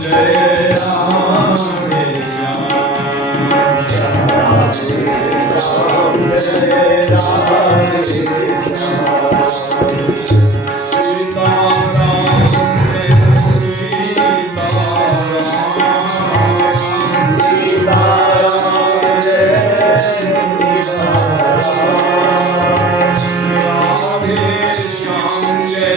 जय राधे श्याम जय राधे श्याम सीताराम जय सीताराम सीताराम जय सीताराम राधे श्याम जय राधे श्याम राधे श्याम जय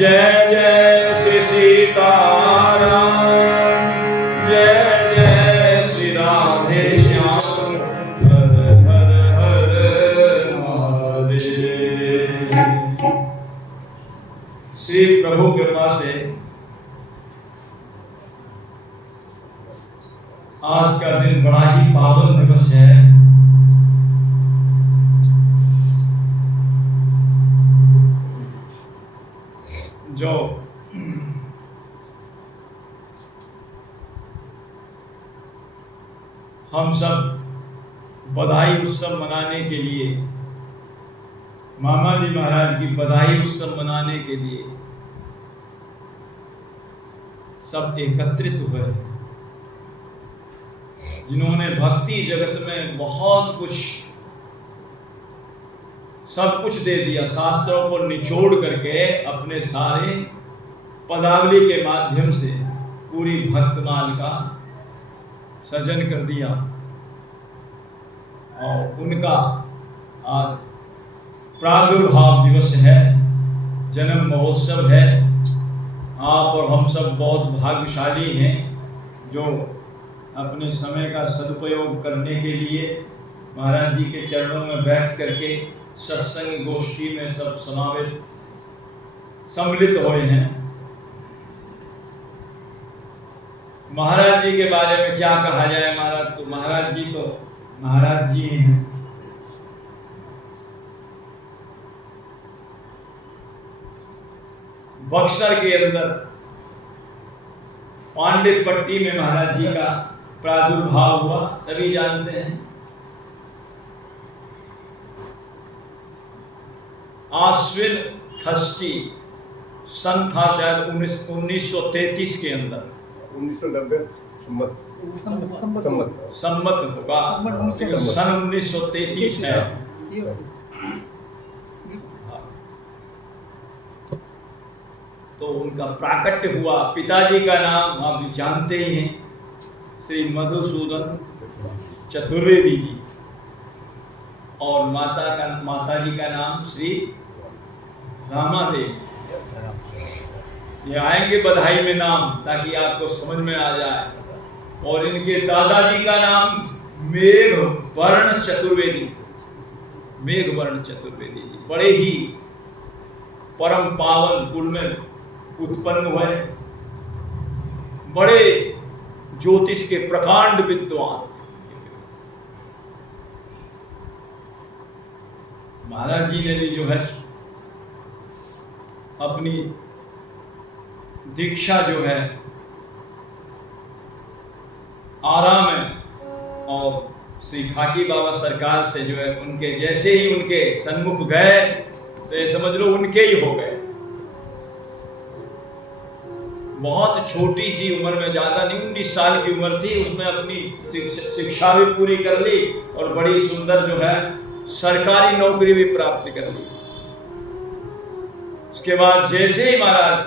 जय जय श्री सीताराम जय जय श्री राधे श्याम हर हर हर महादेव। श्री प्रभु कृपा से आज का दिन बड़ा ही पावन दिवस है। जो हम सब बधाई उत्सव मनाने के लिए, मामा जी महाराज की बधाई उत्सव मनाने के लिए सब एकत्रित हुए हैं, जिन्होंने भक्ति जगत में बहुत कुछ, सब कुछ दे दिया, शास्त्रों को निचोड़ करके अपने सारे पदावली के माध्यम से पूरी भक्तमाल का सृजन कर दिया। और उनका आज प्रादुर्भाव दिवस है, जन्म महोत्सव है। आप और हम सब बहुत भाग्यशाली हैं जो अपने समय का सदुपयोग करने के लिए महाराज जी के चरणों में बैठ करके सत्संग गोष्ठी में सब सम्मिलित हुए हैं। महाराज जी के बारे में क्या कहा जाए महाराज, तो महाराज जी हैं। बक्सर के अंदर पांडितपट्टी में महाराज जी का प्रादुर्भाव हुआ, सभी जानते हैं। आश्विन षष्ठी सन था शायद 1933 के अंदर, 1990 संमत होगा, सन 1933 है। तो उनका प्राकट्य हुआ। पिताजी का नाम आप जानते ही हैं, श्री मधुसूदन चतुर्वेदी जी, और माताजी का नाम श्री रामा देवी। ये आएंगे बधाई में नाम, ताकि आपको समझ में आ जाए। और इनके दादाजी का नाम मेघवर्ण चतुर्वेदी, मेघवर्ण चतुर्वेदी जी बड़े ही परम पावन कुल में उत्पन्न हुए, बड़े ज्योतिष के प्रकांड विद्वान। महाराज जी ने भी जो है अपनी दीक्षा जो है आराम में, और श्री खाकी बाबा सरकार से जो है उनके जैसे ही उनके सन्मुख गए तो ये समझ लो उनके ही हो गए। बहुत छोटी सी उम्र में, ज्यादा नहीं, 19 साल की उम्र थी, उसमें अपनी शिक्षा भी पूरी कर ली और बड़ी सुंदर जो है सरकारी नौकरी भी प्राप्त कर ली। उसके बाद जैसे ही महाराज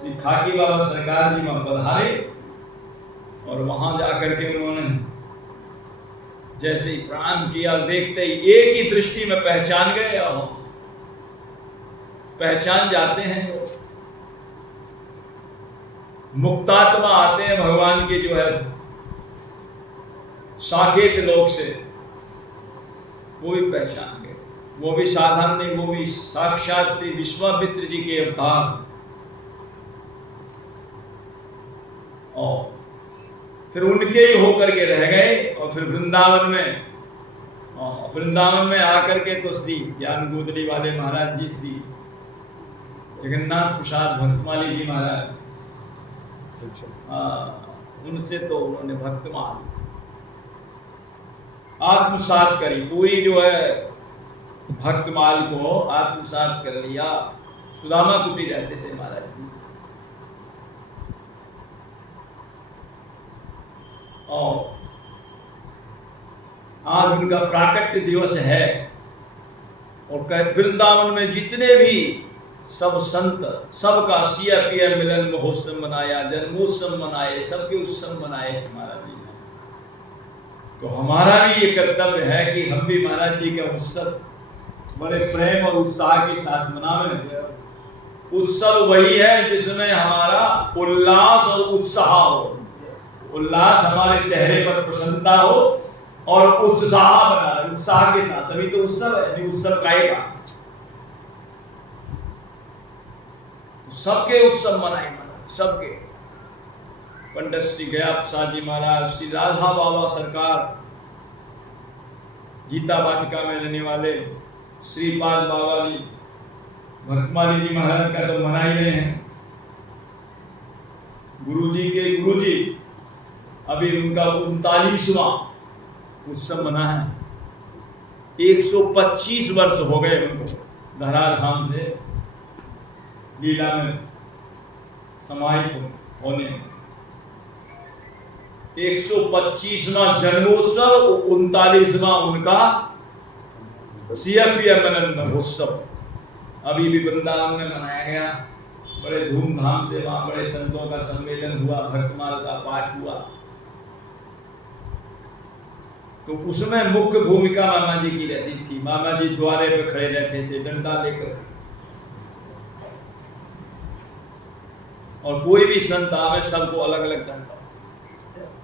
श्री खाकी बाबा सरकार जी वहां पधारे और वहां जाकर के उन्होंने जैसे ही प्रणाम किया, देखते ही एक ही दृष्टि में पहचान गए। और पहचान जाते हैं, मुक्तात्मा आते हैं भगवान के जो है साकेत लोक से, वो भी पहचान गए। वो भी साधारण नहीं, वो भी साक्षात श्री विश्वामित्र जी के अवतार। और फिर उनके ही होकर के रह गए। और फिर वृंदावन में आकर के तो श्री ज्ञान गोदड़ी वाले महाराज जी, श्री जगन्नाथ प्रसाद भक्तमाली जी महाराज, उनसे तो उन्होंने भक्तमाल आत्मसात करी, पूरी जो है भक्तमाल को आत्मसात कर लिया। सुदामा कुटी रहते थे महाराज जी। और आज उनका प्राकट्य दिवस है। और वृंदावन में जितने भी सब संत, सबका सिया पिया मिलन महोत्सव मनाया, जन्मोत्सव मनाए, सबके उत्सव मनाए महाराज जी ने। तो हमारा भी ये कर्तव्य है कि हम भी महाराज जी का उत्सव बड़े प्रेम और उत्साह के साथ मनावें। उत्सव वही है जिसमें हमारा उल्लास और उत्साह हो, उल्लास हमारे चेहरे पर प्रसन्नता हो और उत्साह बना रहे, उत्साह के साथ। अभी तो उत्सव है, अभी उत्सव गाएगा, सबके उत्सव मनाए महाराज, सबके। पंडित श्री गया प्रसाद जी महाराज, श्री राधा बाबा सरकार, गीता वाटिका में रहने वाले श्रीपाद बाबा जी, भक्तमाली जी महाराज का तो मना ही रहे हैं। गुरु जी के गुरु जी अभी उनका 39वां उत्सव मना है। 125 वर्ष हो गए उनको धराधाम से लीला में समाहित होने। 125वां जन्मोत्सव, 39वां उनका सिया-पिया मिलन महोत्सव अभी भी वृंदावन में मनाया गया। बड़े धूमधाम से वहां बड़े संतों का सम्मेलन हुआ, भक्तमाल का पाठ हुआ। तो उसमें मुख्य भूमिका मामा जी की रहती थी। मामा जी द्वारे पे खड़े रहते थे डंडा लेकर, और कोई भी संत आवे सबको अलग अलग दंडों,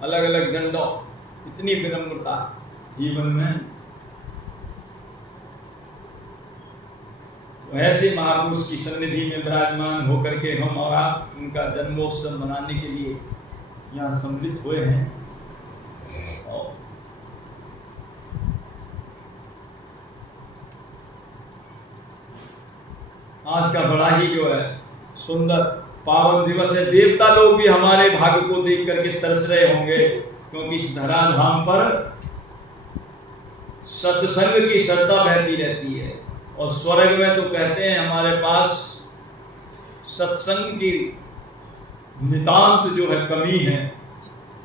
अलग अलग दंडों। इतनी विनम्रता जीवन में। तो ऐसे महापुरुष की सन्निधि में विराजमान होकर के हम और आप उनका जन्मोत्सव मनाने के लिए यहाँ सम्मिलित हुए हैं। और आज का बड़ा ही जो है सुंदर पावन दिवस है। देवता लोग भी हमारे भाग्य को देख करके तरस रहे होंगे, क्योंकि इस धराधाम पर सत्संग की श्रद्धा बहती रहती है। और स्वर्ग में तो कहते हैं हमारे पास सत्संग की नितांत जो है कमी है,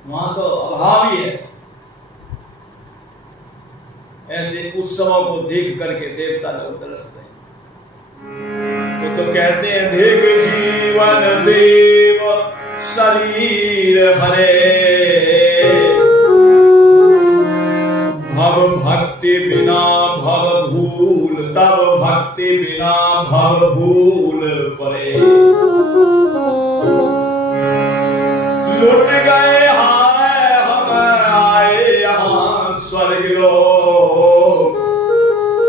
वहां तो अभाव ही है। ऐसे उत्सवों को देख करके देवता लोग तरसते हैं। तो कहते हैं देख जीवन देव शरीर हरे, भव भक्ति बिना भव भूल, तब भक्ति बिना भव भूल परे। लुट गए हाय हम आए यहाँ स्वर्ग लोग,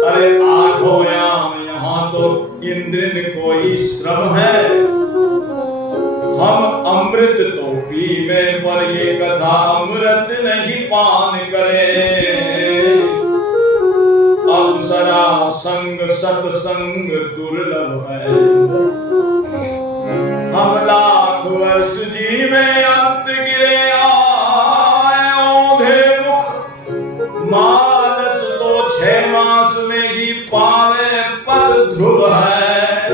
अरे आठों याम यहाँ तो इंद्र में कोई श्रम है। हम अमृत तो पीवे पर ये कथा अमृत नहीं पान करे। अप्सरा संग सत्संग दुर्लभ है, हम लाख वर्ष जीवे अंत गिरे आए। औंधे मुख मानस तो 6 मास में ही पावे पद ध्रुव है।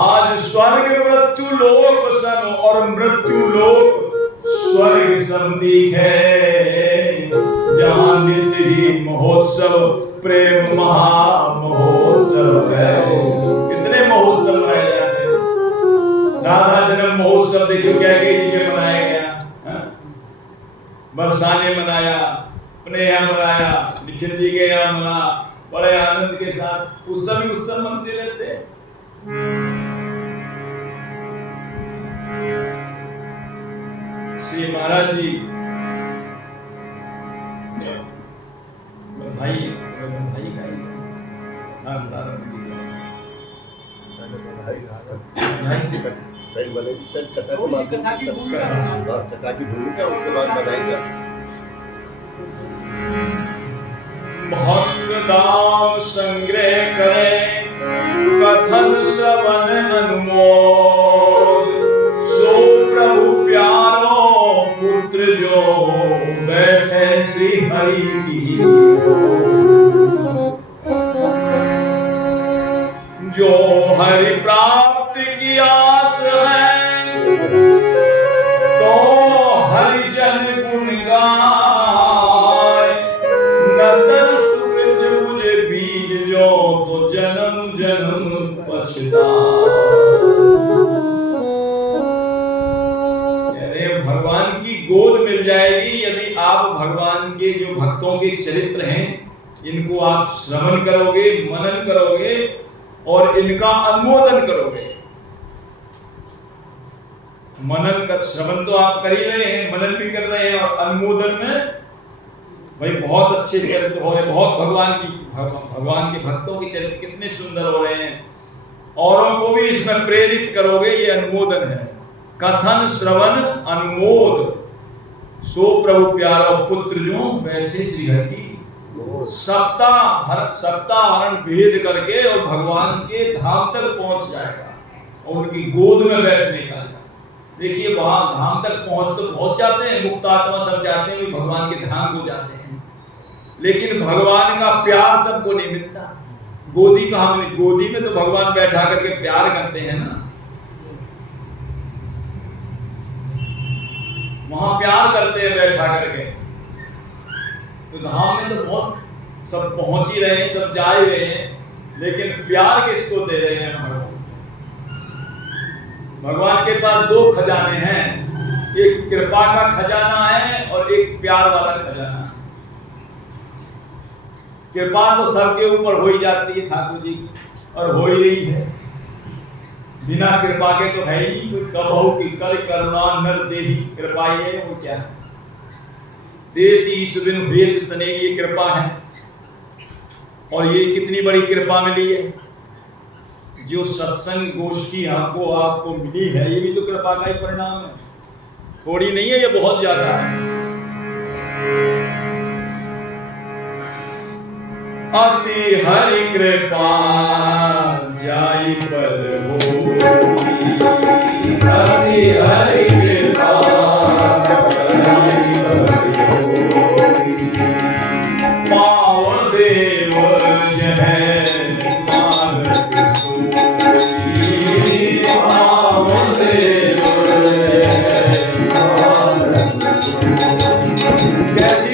आज स्वर्ग मृत्यु लोक सम और मृत्यु लोक स्वर्ग सम दिखे, जहाँ नित्य ही महोत्सव प्रेम महा महोत्सव है। कितने महोत्सव मनाए जाते हैं। राधा जन्म महोत्सव देखिए क्या ये मनाया गया, बरसा ने मनाया, अपने यहाँ मनाया, निखिल जी के यहाँ मना, बड़े आनंद के साथ उत्सव मनते रहते हैं। श्री महाराज जी भाई कथा की भूमिका उसके बाद बताएंगे। भक्त दाम संग्रह करें कथन श्रवण अनुमोद, सो प्रभु प्यारो पुत्र जो बैठे श्री हरि की। जो हरि प्राप्ति की आस है तो हरि जन गुण गाए। नतर सुकृत मुझे बीज जो तो जन्म जन्म पछताए। भगवान की गोद मिल जाएगी यदि आप भगवान के जो भक्तों के चरित्र हैं इनको आप श्रवण करोगे, मनन करोगे और इनका अनुमोदन करोगे। मनन का श्रवण तो आप कर ही रहे हैं, मनन भी कर रहे हैं, और अनुमोदन में भाई बहुत अच्छे चरित्र हो रहे हैं। बहुत भगवान के भक्तों के चरित्र कितने सुंदर हो रहे हैं। औरों को भी इसमें प्रेरित करोगे, ये अनुमोदन है। कथन श्रवण अनुमोद, सो प्रभु प्यारा पुत्र जो बैठे श्री हरि। सप्ताहरण भेद करके और भगवान के धाम तक पहुंच जाएगा और उनकी गोद में बैठने का। देखिए वहां धाम तक पहुंच तो बहुत जाते हैं, मुक्त आत्मा सब जाते हैं, भगवान के धाम को जाते हैं, लेकिन भगवान का प्यार सबको नहीं मिलता। गोदी कहाँ मिली? गोदी में तो भगवान बैठा करके प्यार करते हैं ना, वहां प्यार करते हैं बैठा करके। तो धाम में तो बहुत सब पहुंच ही रहे हैं, सब जा ही रहे हैं, लेकिन प्यार किसको दे रहे हैं? भगवान के पास 2 खजाने हैं, एक कृपा का खजाना है और एक प्यार वाला खजाना है। कृपा तो सबके ऊपर हो ही जाती है ठाकुर जी, और हो ही रही है। बिना कृपा के तो है ही नहीं। कोई कबहू की कर करुणा नर देही कृपा, ये वो क्या है? देती ईश्वरिन भेद सने, ये कृपा है। और ये कितनी बड़ी कृपा मिली है, जो सत्संग गोष्ठी आपको मिली है, ये भी तो कृपा का ही परिणाम है। थोड़ी नहीं है, ये बहुत ज्यादा है। अति हरि कृपा जाई पर हो, अति हरि कृपा जाई पर हो। पाव देव जय मार्ग सोई, पाव देव जय मार्ग सोई।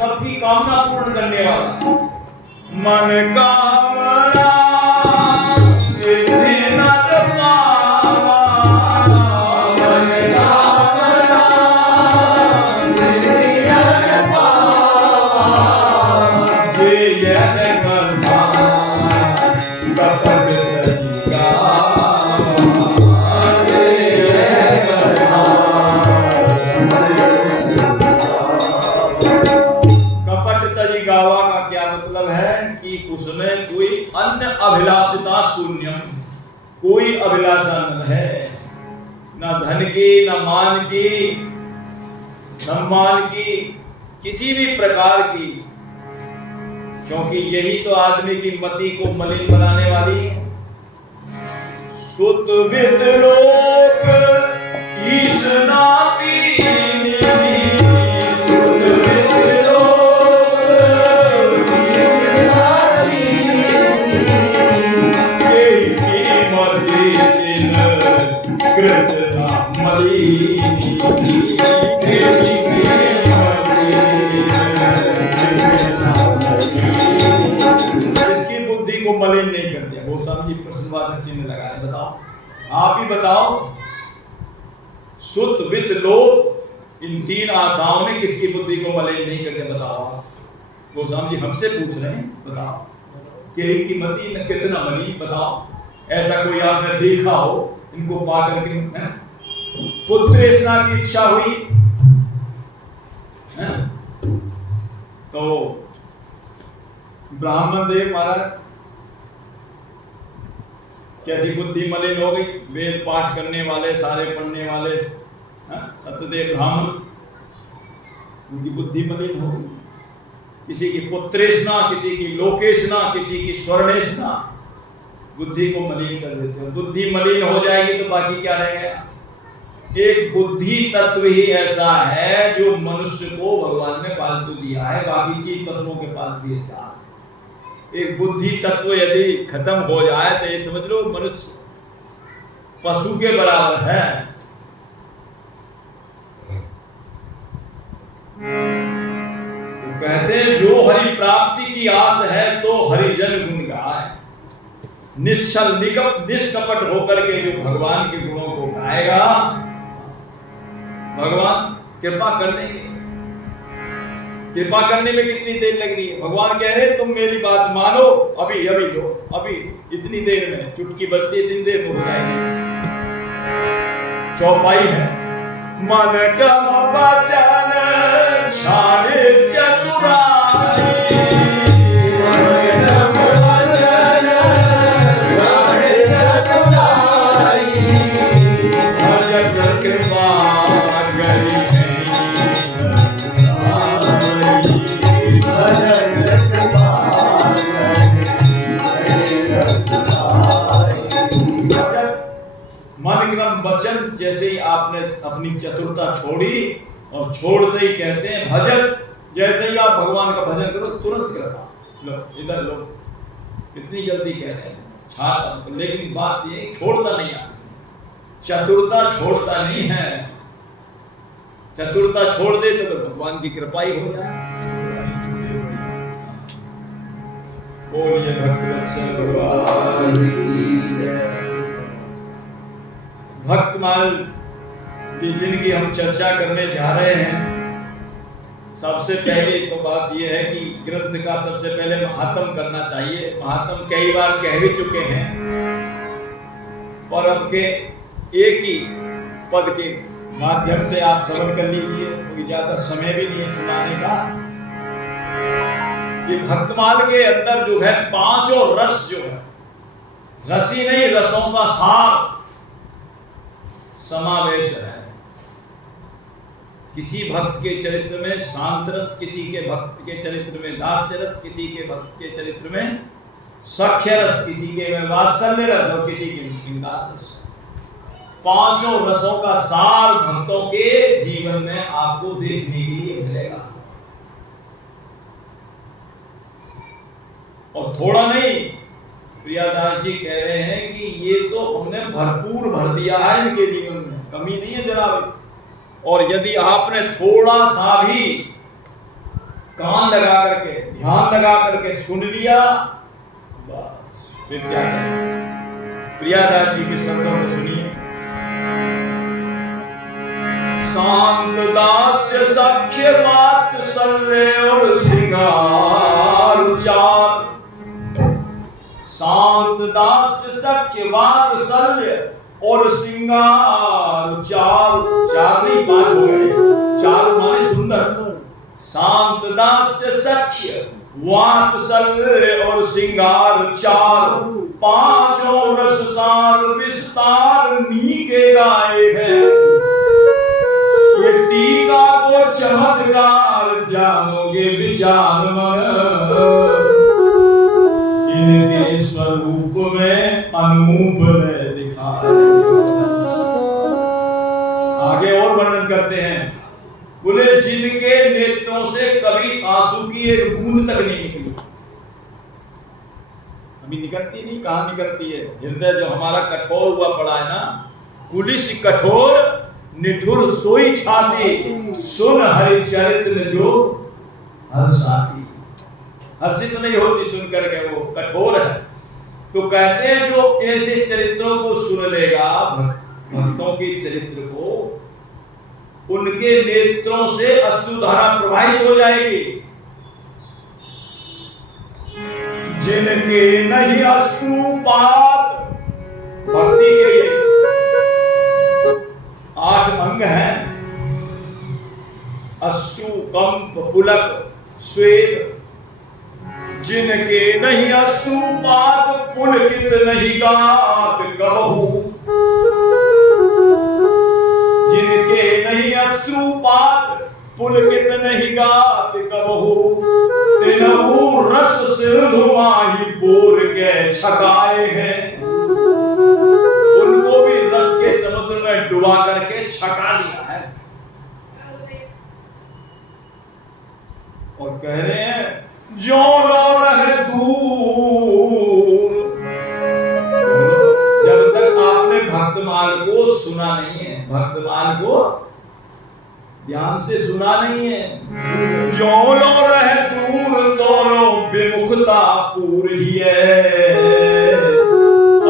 सबकी कामना पूर्ण करने वाला। मन कामना सिद्धि नर पावा, मन कामना सिद्धि नर पावा, जे यह करता कपट गावा का क्या मतलब है कि उसमें कोई अन्य अभिलाषिता शून्य, कोई अभिलाषा न है, न धन की, न मान की, सम्मान की, किसी भी प्रकार की, क्योंकि यही तो आदमी की मति को मलिन बनाने वाली है। सुत वित लोक ईश नाती, इसकी बुद्धि को मलिन नहीं कर दिया। गोस्वामी जी प्रश्नवाचक चिन्ह लगा रहे, बताओ, आप ही बताओ, सुत वित्त लोभ, इन तीन आशाओं ने किसकी बुद्धि को मलिन नहीं कर दिया? बताओ। गोस्वामी जी हमसे पूछ रहे हैं, बताओ कि की मति न कितना मलिन, बताओ। ऐसा कोई आपने देखा हो इनको पा करके? पुत्रेष्णा की इच्छा हुई है? तो ब्राह्मण देव महाराज कैसी बुद्धि मलिन हो गई? वेद पाठ करने वाले, सारे पढ़ने वाले सत्यदेव ब्राह्मण, उनकी बुद्धि मलिन हो गई। किसी की पुत्रेष्णा, किसी की लोकेष्णा, किसी की स्वर्णेष्णा, बुद्धि को मलिन कर देते हो। बुद्धि मलिन हो जाएगी तो बाकी क्या रहेगा? एक बुद्धि तत्व ही ऐसा है जो मनुष्य को भगवान ने पालतू दिया है, बाकी चीज पशुओं के पास भी है। एक बुद्धि तत्व यदि खत्म हो जाए तो ये समझ लो मनुष्य पशु के बराबर है। तो कहते हैं जो हरि प्राप्ति की आस है तो हरिजन गुण गाए। निश्चल निष्कपट होकर के जो भगवान के गुणों को गाएगा, भगवान कृपा कर देंगे। कृपा करने में कितनी देर लग रही है? भगवान कह रहे तुम मेरी बात मानो, अभी अभी लो, अभी इतनी देर में, चुटकी बजती इतनी देर में हो जाएगी। चौपाई है, मन कम वचन छाड़े चतुराई, वचन। जैसे ही आपने अपनी चतुरता छोड़ी और छोड़ते ही कहते हैं भजन, जैसे ही आप भगवान का भजन करो तुरंत करना, लो इधर लो, कितनी जल्दी कहते हैं। लेकिन बात ये छोड़ता नहीं है, चतुरता छोड़ता नहीं है। चतुरता छोड़ दे तो भगवान की कृपा ही हो जाए। बोलिए भक्तवत्सल भगवान की जय। भक्तमाल की जिनकी हम चर्चा करने जा रहे हैं, सबसे पहले तो बात यह है कि ग्रंथ का सबसे पहले महात्म करना चाहिए। महात्म कई बार कह भी चुके हैं, पर अब के एक ही पद के माध्यम से आप श्रवण कर लीजिए, क्योंकि ज्यादा समय भी नहीं है सुनाने का। ये भक्तमाल के अंदर जो है पांचों रस जो है, रसी नहीं रसों का सार समावेश है। किसी भक्त के चरित्र में शांत रस, किसी के भक्त के चरित्र में दास्य रस, किसी के भक्त के चरित्र में सख्य रस, किसी के में वात्सल्य रस और किसी के में श्रृंगार रस। पांचों रसों का सार भक्तों के जीवन में आपको देखने के लिए मिलेगा। और थोड़ा नहीं, प्रियादास जी कह रहे हैं कि ये तो हमने भरपूर भर दिया है इनके जीवन में, कमी नहीं है जरा भी। और यदि आपने थोड़ा सा भी कान लगा करके, ध्यान लगा करके सुन लिया, बस फिर क्या करें? प्रियादास जी के शब्दों में सुनिए। शांत दास्य सख्य वात्सल्य और श्रृंगार चार, शांत दास्य सख्य वात्सल्य और श्रृंगार चार, चार नहीं 5 हो गए, चार माने सुंदर। शांत दास्य सख्य वात्सल्य और श्रृंगार चार, 5 रस सार विस्तार नीके गाए हैं। ये टीका को चमत्कार जानोगे विचार मन, इनके स्वरूप में अनूप ने दिखाए। आगे और वर्णन करते हैं, बोले जिनके नेत्रों से कभी आंसू की एक बूंद तक नहीं निकली। अभी निकलती नहीं, कहां निकलती है? हृदय जो हमारा कठोर हुआ पड़ा है ना, कुलिश कठोर निठुर सोई छाती, सुन हरि चरित्र जो हर्षाती। हर्षित नहीं होती सुन करके, वो कठोर है। तो कहते हैं जो ऐसे चरित्रों को सुन लेगा, भक्तों के चरित्र को, उनके नेत्रों से अश्रुधारा प्रवाहित हो जाएगी। जिनके नहीं अश्रुपात, भक्ति के 8 अंग हैं, अश्रु कंप पुलक स्वेद। जिनके नहीं अश्रुपात पुलकित नहीं गात कबहू, जिनके नहीं अश्रुपात पुलकित नहीं गात कबहू, तिनहु रस सिंधु माही बोर के छकाए हैं। उनको भी रस के समुद्र में डुबा करके छका दिया है। और कह रहे हैं जो लो रहे दूर। जब तक आपने भक्तमाल को सुना नहीं है, भक्तमाल को ध्यान से सुना नहीं है, जो लो रहे दूर तो लो विमुखता पूरी है।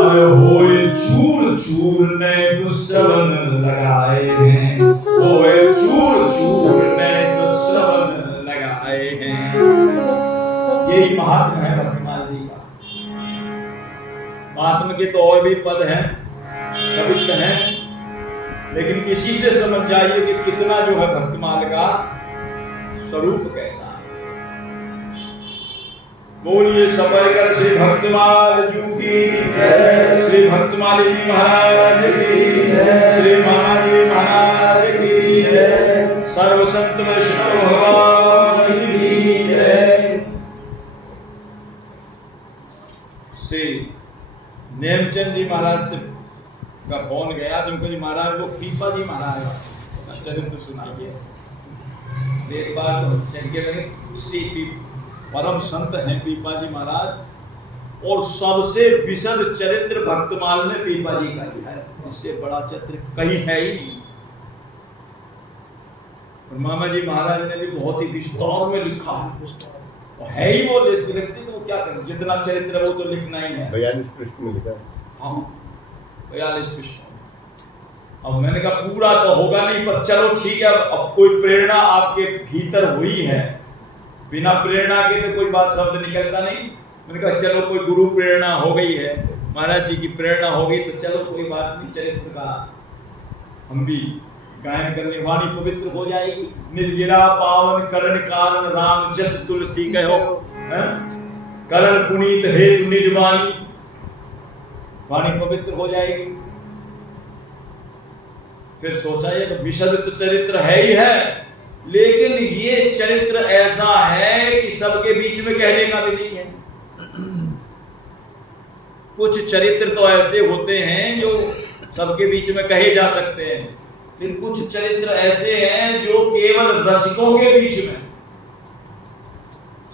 अरे होए चूर चूर ने दुश्मन लगाए हैं, होए चूर चूर ने दुश्मन लगाए हैं। यही महात्मा है भक्तमाल जी का। महात्मा के तो और भी पद हैं, कवित्व हैं, लेकिन इसी से समझ जाइए कि कितना जो है भक्तमाल का स्वरूप कैसा है। बोलिए सबर श्री भक्तमाल जी की जय, श्री भक्तमाल जी महाराज की जय, श्री महाराज महाराज की जय, सर्व संत वैष्णव भगवान की जय। श्री नेमचंद जी महाराज से का फोन गया, तुमको जी महाराज वो पीपा जी महाराज चरित्र सुनाइए। एक बार तो श्री परम संत हैं पीपा जी महाराज, और सबसे विशद चरित्र भक्तमाल में पीपा जी का ही है। इससे बड़ा चरित्र कहीं है ही नहीं। और मामा जी महाराज ने भी बहुत ही विस्तार में लिखा है ही वो व्यक्ति, तो क्या करें, जितना चरित्र है वो तो लिखना ही है। 42 पृष्ठ में लिखा है। हाँ 42 पृष्ठ। अब मैंने कहा पूरा तो होगा नहीं, पर चलो ठीक है, अब कोई प्रेरणा आपके भीतर हुई है, बिना प्रेरणा के तो कोई बात शब्द निकलता नहीं। मैंने कहा चलो कोई गुरु प्रेरणा हो गई है, महाराज जी की प्रेरणा हो गई, तो चलो कोई बात नहीं, चरित्र का हम भी गायन करने, वाणी पवित्र हो जाएगी। निर्गिरा पावन करण कारण राम जस तुलसी कहो, करण पुनीत हेतु निज वाणी, वाणी पवित्र हो जाएगी। फिर सोचा ये तो विशद तो चरित्र है ही है, लेकिन ये चरित्र ऐसा है कि सबके बीच में कहने का भी नहीं है। कुछ चरित्र तो ऐसे होते हैं जो सबके बीच में कहे जा सकते हैं, लेकिन कुछ चरित्र ऐसे हैं जो केवल रसिकों के बीच में,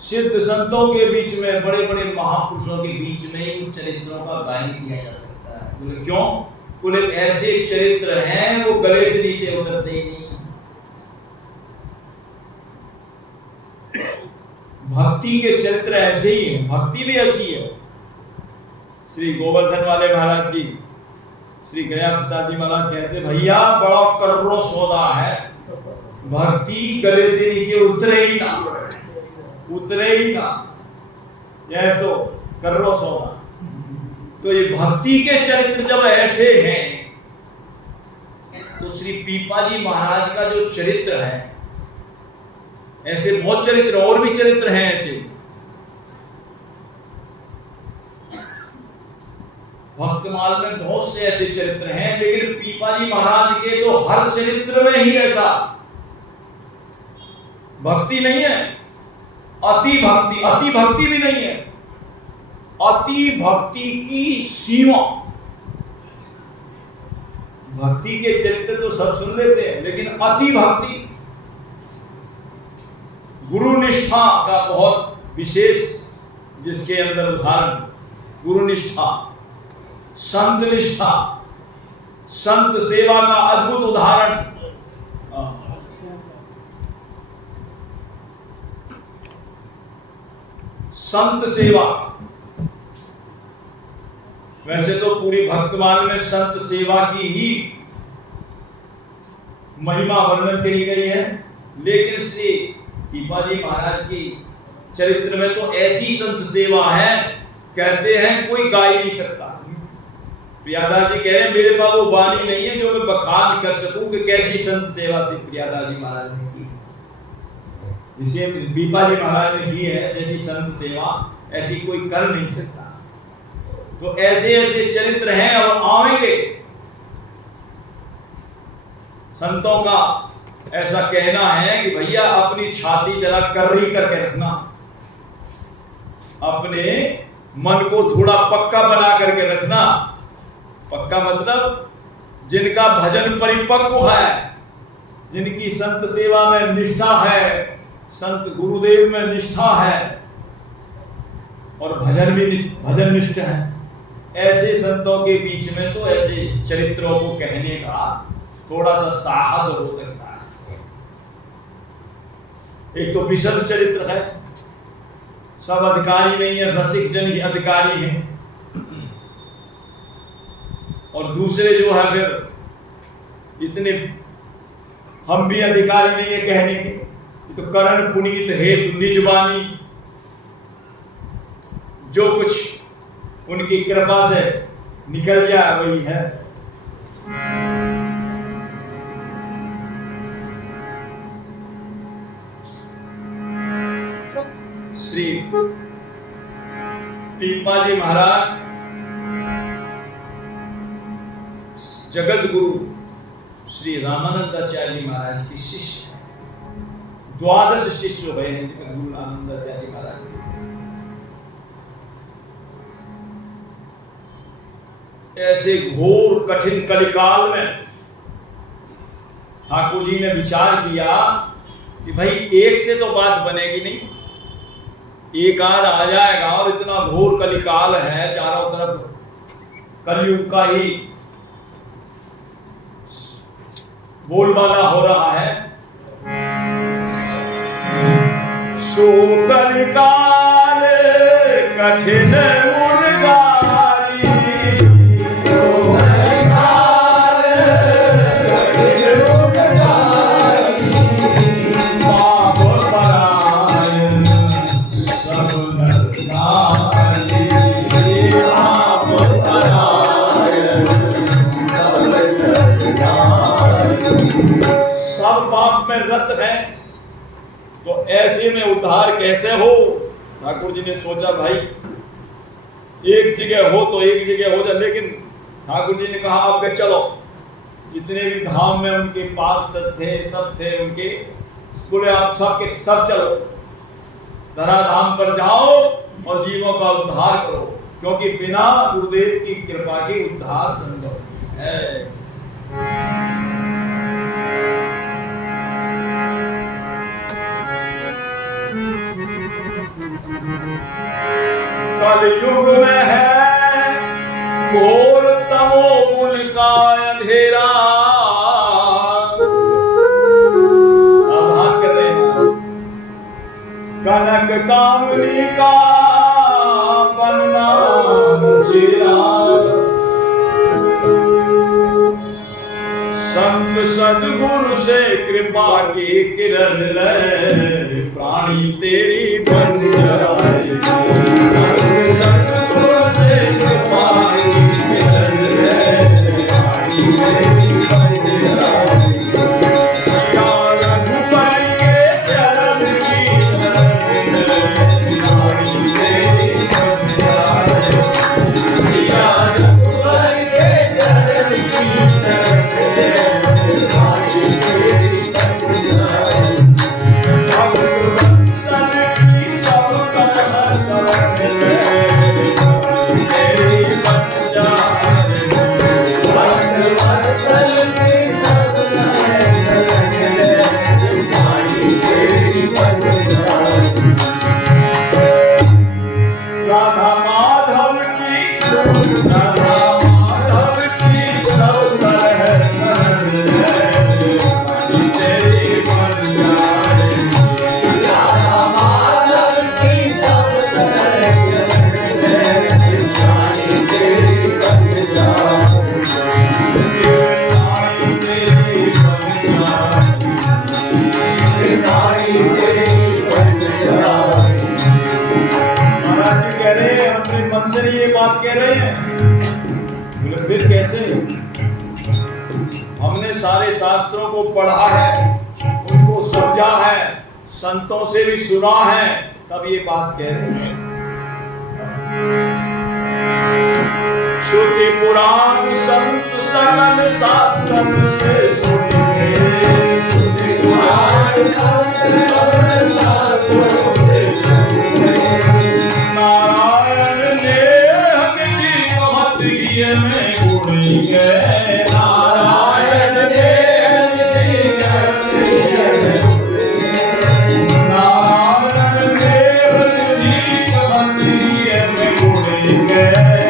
सिद्ध संतों के बीच में, बड़े बड़े महापुरुषों के बीच में इन चरित्रों का गायन किया जा सकता है। बोले क्यों? बोले ऐसे चरित्र हैं वो गले से नीचे उतरते ही नहीं। भक्ति के चरित्र ऐसे ही हैं, भक्ति भी ऐसी है। श्री गोवर्धन वाले महाराज जी, श्री गया प्रसाद जी महाराज कहते, भैया बड़ा करोड़ों सौदा है, भक्ति गले से नीचे उतरे ही ना, उतरे ही ना, ऐसो करोड़ों सौदा। तो ये भक्ति के चरित्र जब ऐसे हैं, तो श्री पीपा जी महाराज का जो चरित्र है, ऐसे बहुत चरित्र, और भी चरित्र हैं ऐसे। भक्तमाल में बहुत से ऐसे चरित्र हैं, लेकिन पीपा जी महाराज के तो हर चरित्र में ही ऐसा भक्ति नहीं है, अति भक्ति भी नहीं है, अति भक्ति की सीमा। भक्ति के चरित्र तो सब सुन लेते हैं, लेकिन अति भक्ति, गुरु निष्ठा का बहुत विशेष जिसके अंदर उदाहरण, गुरु निष्ठा, संत निष्ठा, संत सेवा का अद्भुत उदाहरण। संत सेवा, वैसे तो पूरी भक्तमाल में संत सेवा की ही महिमा वर्णन करी गई है, लेकिन श्री पीपा जी महाराज की चरित्र में तो ऐसी संत सेवा है, कहते हैं कोई गा ही नहीं सकता। प्रियादास जी कह रहे हैं, मेरे पास वो वाणी नहीं है जो मैं बखान कर सकूं कि कैसी संत सेवा से प्रियादास जी महाराज ने की, जिसे पीपा जी महाराज ने की है, ऐसी संत सेवा ऐसी कोई कर नहीं सकता। तो ऐसे ऐसे चरित्र हैं और आएंगे। संतों का ऐसा कहना है कि भैया अपनी छाती जरा कर्री करके रखना, अपने मन को थोड़ा पक्का बना करके रखना। पक्का मतलब जिनका भजन परिपक्व है, जिनकी संत सेवा में निष्ठा है, संत गुरुदेव में निष्ठा है और भजन निष्ठ है, ऐसे संतों के बीच में तो ऐसे चरित्रों को कहने का थोड़ा सा साहस हो सकता है। एक तो विशद चरित्र है, सब अधिकारी नहीं है, रसिक जन ही अधिकारी हैं, और दूसरे जो है फिर इतने हम भी अधिकारी नहीं है कहने के, तो करण पुनीत हेतु निजवानी, जो कुछ उनकी कृपा से निकल जाए वही है। श्री पीपा जी महाराज जगत गुरु श्री रामानंदाचार्य जी महाराज की शिष्य, 12 शिष्य हुए हैं गुरु रामानंदाचार्य महाराज। ऐसे घोर कठिन कलिकाल में ठाकुर जी ने विचार किया कि भाई एक से तो बात बनेगी नहीं, एक आध आ जाएगा, और इतना घोर कलिकाल है, चारों तरफ कलयुग का ही बोलबाला हो रहा है। सो कलिकाल कठिन मुर्गारी, सो कलिकाल कठिन मुर्गारी, पाप परायण सब नर नारी, पाप परायण सब नर नारी। सब पाप में रत है, तो ऐसे में उद्धार कैसे हो? ठाकुर जी ने सोचा भाई एक जगह हो तो एक जगह हो जाए, लेकिन ठाकुर जी ने कहा अब चलो, जितने भी धाम में उनके पार्षद थे सब थे उनके, बोले आप सब के सब चलो धरा धाम पर जाओ और जीवों का उद्धार करो, क्योंकि बिना गुरुदेव की कृपा के उद्धार संभव है। कलयुग में है घोर तमोगुण का अंधेरा, सावधान कर रहे हैं। कनक कामनी का बनना चिराग, संत सदगुरु से कृपा की किरण ले प्राणी तेरी बन जाएगी। संत सदगुरु से कृपा की किरण ले प्राणी तेरी बन जाएगी। सिया रघुपति के चरण की शरण ले प्राणी तेरी बन जाएगी। सिया रघुपति के चरण की शरण ले प्राणी तेरी बन जाएगी। भक्तवत्सल की सब तरह शरण ले प्राणी तेरी बन जाएगी। भक्तवत्सल की सब तरह शरण ले प्राणी तेरी बन जाएगी। राधा माधव की सब तरह शरण ले प्राणी तेरी बन जाएगी। राधा माधव की सब तरह शरण ले प्राणी तेरी बन जाएगी। प्राणी तेरी बन जाएगी। प्राणी तेरी बन जाएगी। महाराज जी कह रहे हैं, अपने मन से ये बात कह रहे हैं। बोले फिर कैसे? हमने सारे शास्त्रों को पढ़ा है, उनको समझा है, संतों से भी सुना है, तब ये बात कह रहे हैं। श्रुति पुराण संत सकल शास्त्र से सुनते, श्रुति पुराण संत सकल शास्त्रों से सुनते। नारायण ने हमें बहुत ही में गुण गए। नारायण ने नारायण देव जी बहुत ही में गुण गए।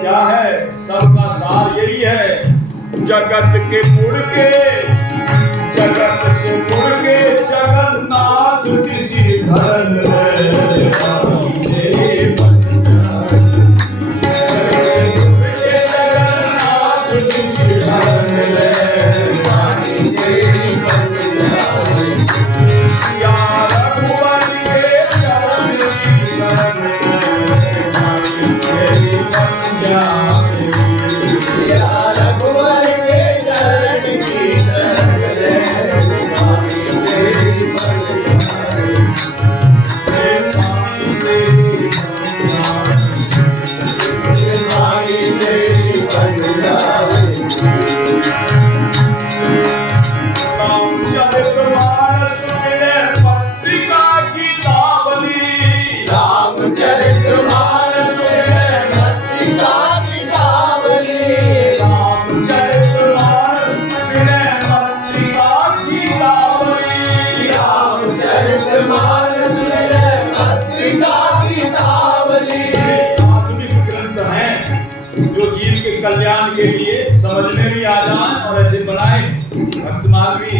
क्या है? सबका सार यही है, जगत के मुड़ के, जगत से मुड़ के जगन्नाथ किसी धर्म ले प्राणी तेरी बन जाएगी। जगन्नाथ किसी धर्म ले प्राणी तेरी बन जाएगी। सिया रघुपति के चरण की शरण ले प्राणी तेरी बन जाएगी। सिया रघुपति के चरण की शरण ले प्राणी तेरी बन जाएगी। प्राणी तेरी बन जाएगी। प्राणी तेरी बन जाएगी। रामचरितमानस में पत्रिका की तावली, रामचरितमानस में पत्रिका की तावली, रामचरितमानस में पत्रिका की तावली, रामचरितमानस में पत्रिका की तावली। आधुनिक ग्रंथ हैं जो जीव के कल्याण के लिए समझ में भी आ जाए और ऐसे बनाए। भक्तमाल भी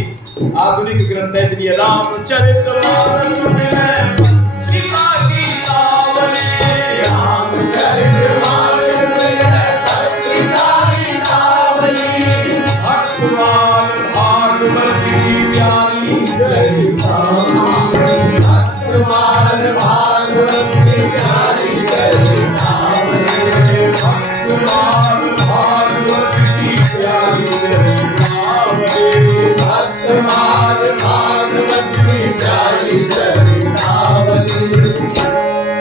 आधुनिक ग्रंथ है, इसलिए रामचरितमानस में पत्रिका की तावली, रामचरितमानस में पत्रिका की तावली। भक्तमाल भागवत की प्यारी चरितावली, भक्तमाल भागवत की प्यारी चरितावली, भक्तमाल भागवत की प्यारी चरितावली, भक्तमाल भागवत की प्यारी चरितावली।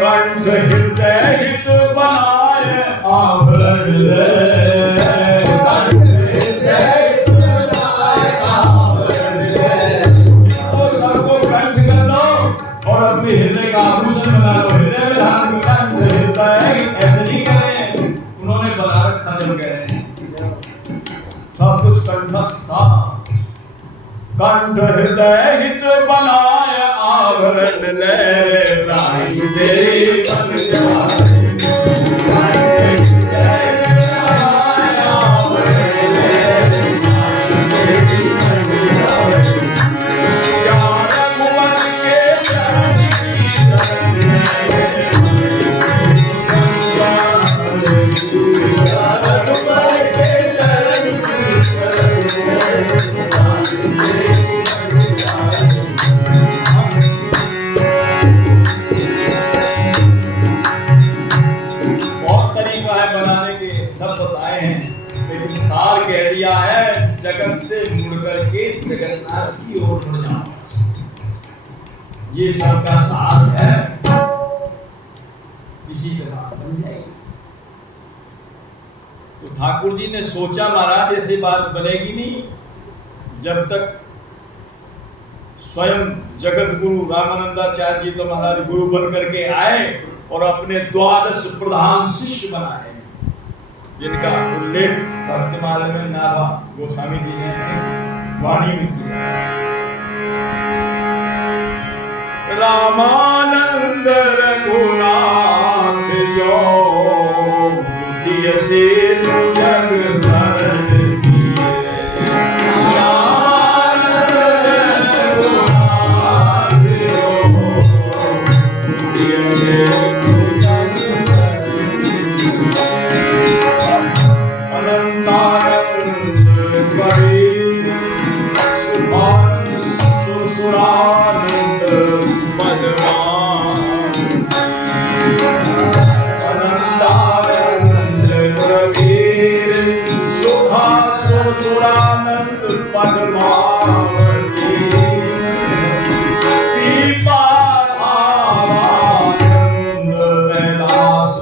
कंठ हृदय हित बनाए आवरण ले, कंठ हृदय हित बनाए आवरण ले। तो सबको कंठ कर लो और अपने हृदय का आभूषण बना लो। हृदय में धारण कंठ हृदय ऐसे नहीं करें, उन्होंने बना रखा जब कह रहे हैं सब कुछ कंठस्थ था। कंठ हृदय हित बनाए आवरण ले प्राणी तेरी बन जाएगी। कंठ हृदय हित बनाए आवरण ले प्राणी तेरी करके जगन्नाथ की ओर मुड़ जाओ। ये सबका साथ है, इसी से बात बन जाएगी। तो ठाकुर जी ने सोचा महाराज ऐसी बात बनेगी नहीं जब तक स्वयं जगत गुरु रामानंदाचार्य जी तो महाराज गुरु बन करके आए और अपने 12 प्रधान शिष्य बनाए, जिनका उल्लेख भक्तिमाला में नाभा गोस्वामी जी ने अपनी वाणी में किया। रामानंद रघुनाथ जो द्वितीय से जग धरण किए, रामानंद रघुनाथ जो द्वितीय से जग धरण किए, अनंतानंद कबीर सुभानंद सुसुरानंद सुरानंद पद्मावती पीपा आनंद रैदास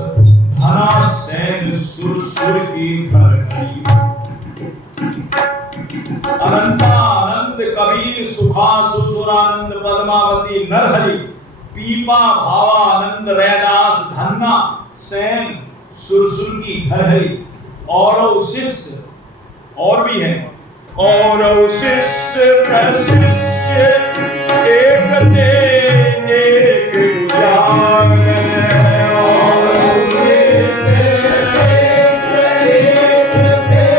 धना सेन सुर की घर की, अनंतानंद कबीर सुखा सुसुरानंद पद्मावती नरहरि पीपा भावानंद रैदास धन्ना सेन सुरसुर की घरहरी। और शिष्य और भी है, और शिष्य प्रशिष्य एक दे एक जागे, और शिष्य एक दे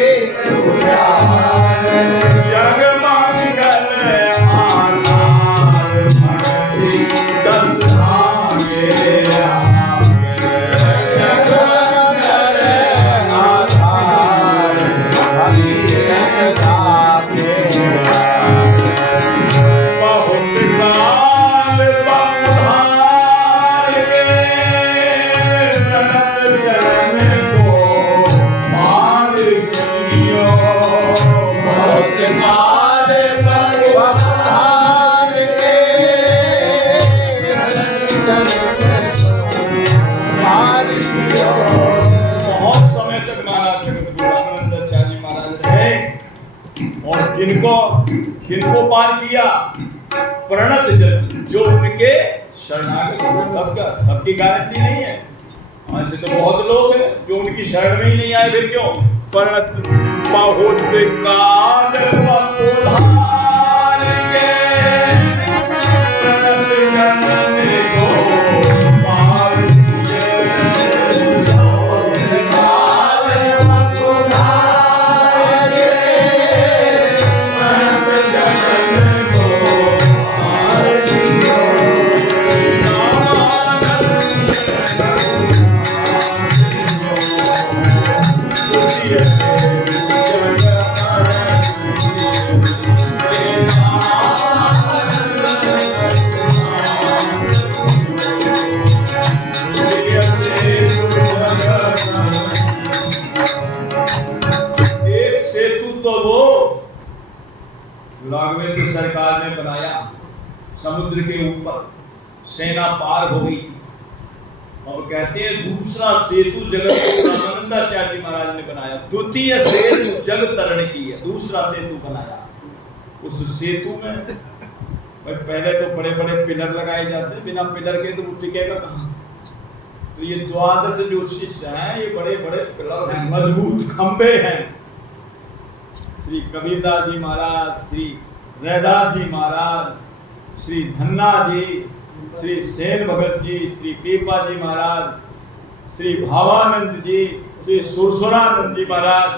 एक जागे, जग मंगल आधार भक्ति 10 आगे किनको पार किया, प्रणत जन जो उनके शरणागत। सबकी गारंटी नहीं है, ऐसे तो बहुत लोग हैं जो उनकी शरण में ही नहीं आए, फिर क्यों? प्रणत बहुत काल उधार के प्रणत जन को पार सरकार ने बनाया, समुद्र के ऊपर सेना पार हो गई थी, और कहते हैं दूसरा सेतु जगत को रामानंदाचार्य महाराज ने बनाया। द्वितीय सेतु जग तरण की है, दूसरा सेतु बनाया। उस सेतु में भाई पहले तो बड़े बड़े पिलर लगाए जाते हैं, बिना पिलर के तो वो टिकेगा कहाँ। तो ये 12 जो शिष्य हैं ये बड़े बड़े पिलर हैं, मजबूत खंबे हैं। श्री कबीरदास जी महाराज, श्री रैदास जी महाराज, श्री धन्ना जी, श्री सेन भगत जी, श्री पीपा जी महाराज, श्री भावानंद जी, श्री सुरसुरानंद जी महाराज,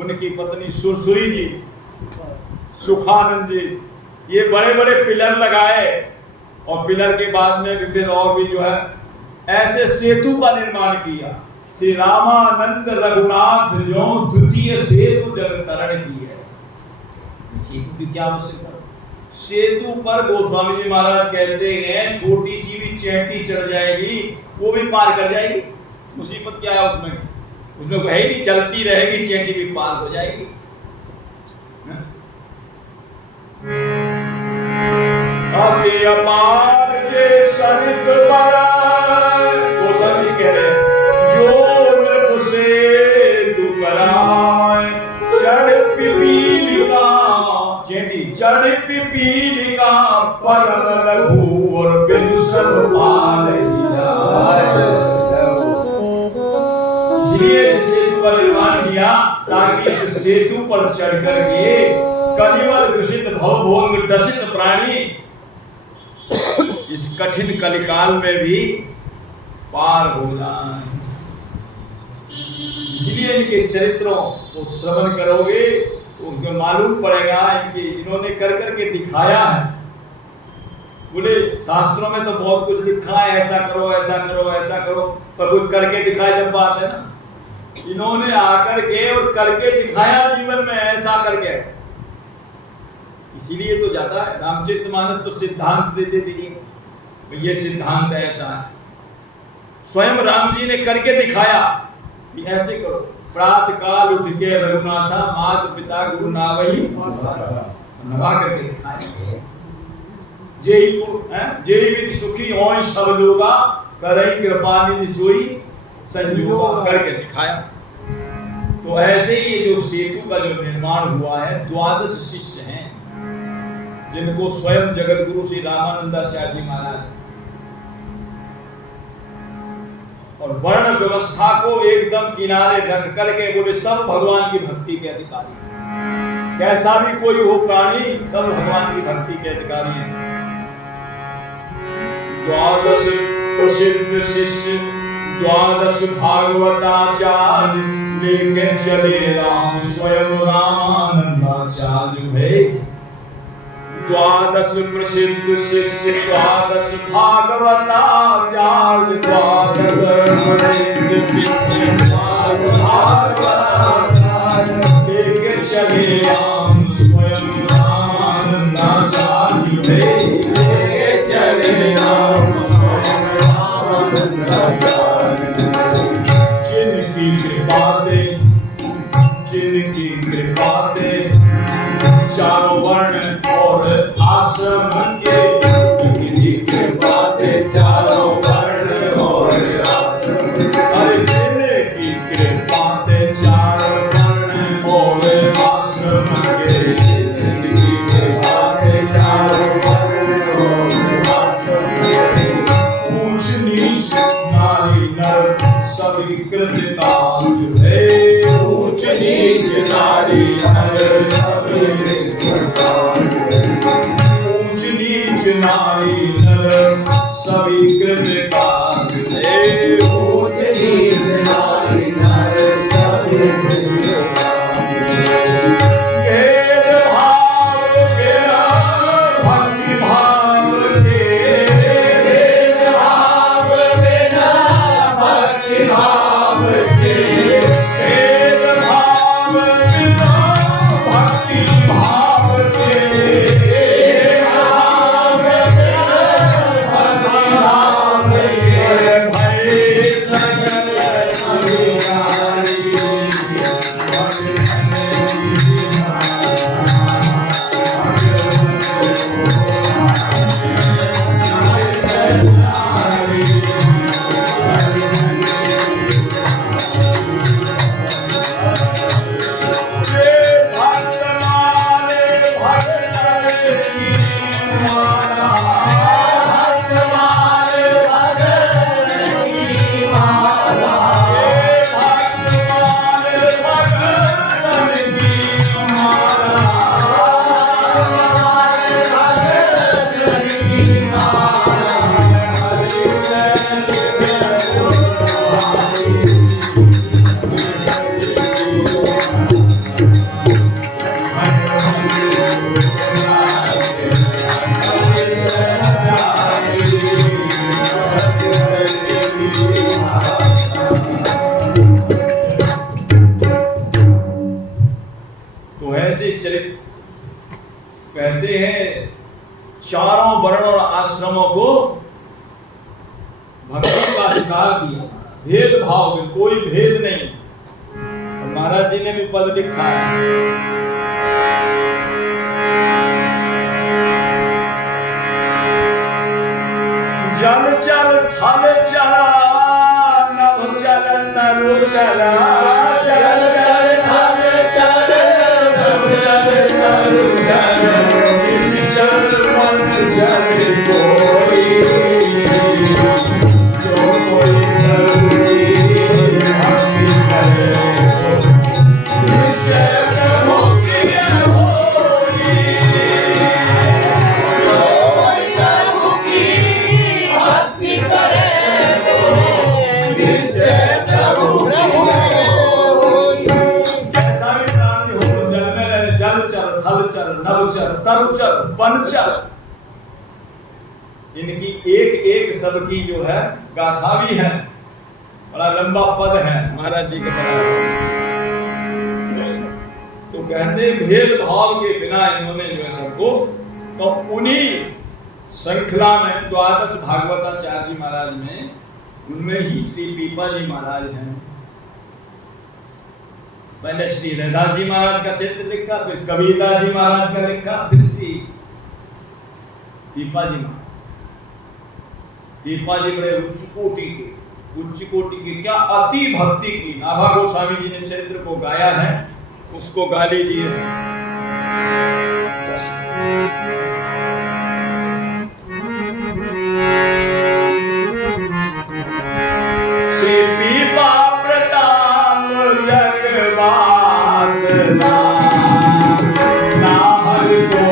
उनकी पत्नी सुरसुरी जी, सुखानंद जी, ये बड़े बड़े पिलर लगाए। और पिलर के बाद में फिर और भी जो है ऐसे सेतु का निर्माण किया। श्री रामानंद रघुनाथ जो द्वितीय सेतु जग तरण की है। सेतु की क्या आवश्यकता? सेतु पर गोस्वामी जी महाराज कहते हैं छोटी सी भी चैटी चढ़ जाएगी वो भी पार कर जाएगी। मुसीबत क्या है उसमें? उसमें है ही नहीं, चलती रहेगी चैटी भी पार हो जाएगी। अति अपार जे सनिक बड़ा, वो सभी कह रहे जो नृप से तू कराए, चढ़ पीपीलिका जेठी चढ़ पीपीलिका परम लघु और बिन सब पाल ही जाए। इसलिए इस सेतु का निर्माण किया ताकि इस सेतु पर चढ़ करके कलियुग ग्रसित भवभोग दशित प्राणी इस कठिन कलिकाल में भी पार हो जाए। इसलिए इनके चरित्रों को श्रवण करोगे तो उसमें मालूम पड़ेगा कि इन्होंने कर करके दिखाया है। बोले शास्त्रों में तो बहुत कुछ लिखा है, ऐसा करो ऐसा करो ऐसा करो, पर कुछ करके दिखाया जब बात है ना, इन्होंने आकर के और करके दिखाया जीवन में ऐसा करके। इसीलिए तो जाता है रामचरितमानस तो सिद्धांत देते दिए, ये सिद्धांत ऐसा है। स्वयं राम जी ने करके दिखाया कि ऐसे करो, प्रातः काल उठ के रघुनाथा माता पिता गुरु नावही नवा करके दिखाया। जेहि सुखी होय सब लोगा, करई कृपा निधि सोई संजोगा करके दिखाया। तो ऐसे ही जो सेतु का जो निर्माण हुआ है, 12 शिष्य हैं जिनको स्वयं जगत गुरु श्री रामानंदाचार्य जी महाराज और वर्ण व्यवस्था को एकदम किनारे रख करके बोले सब भगवान की भक्ति के अधिकारी, कैसा भी कोई हो प्राणी सब भगवान की भक्ति के अधिकारी हैं। 12 प्रसिद्ध शिष्य 12 भागवताचार्य लेके चले राम स्वयं रामानंदाचार्य भे। 12 प्रसिद्ध शिष्य 12 भागवताचार्य 12 प्रसिद्ध शिष्य 12 भागवताचार्य लेके चले राम स्वयं रामानंदाचार्य भे। लेके चले राम स्वयं रामानंदाचार्य जिनकी कृपा से चारों वर्ण और आश्रम के, जिनकी कृपा से चारों वर्ण और आश्रम, अरे जिनकी कृपा से चारों वर्ण और आश्रम के, जिनकी कृपा से चारों वर्ण और आश्रम के, ऊंच नीच नारी नर सभी कृतकार्य है। ऊंच नीच नारी नर सभी कृतकार्य है। ऊंच नीच नारी नर सभी कृतकार्य है। ऊंच नीच नारी नर सभी कृतकार्य है। भेदभाव बिना भक्ति भाव के, भेदभाव बिना भक्ति भाव के, भेदभाव बिना भक्ति भाव के, भेदभाव बिना भक्ति भाव के, भय सकल अधिकारी कहते हैं चारों वर्ण और आश्रमों को भक्ति का अधिकार दिया, भेदभाव में कोई भेद नहीं। और महाराज जी ने भी पद लिखा है नवचर, तरुचर, बनचर, इनकी एक एक सबकी जो है गाथा भी है। बड़ा लंबा पद है महाराज जी का बड़ा। तो कहते भेदभाव के बिना इन्होंने जो है सबको, तो उन्हीं श्रृंखला में द्वादश भागवताचार्य महाराज में, उनमें ही श्री पीपा जी महाराज हैं। पहले श्री रैदास जी महाराज का चित्र लिखा, फिर कबीरदास जी महाराज का लिखा, फिर श्री पीपा जी महाराज। पीपा जी बड़े उच्च कोटि के क्या अति भक्ति की। नाभा गोस्वामी जी ने चरित्र को गाया है, उसको गा लीजिए। श्री पीपा प्रताप जगवासना, नाहर को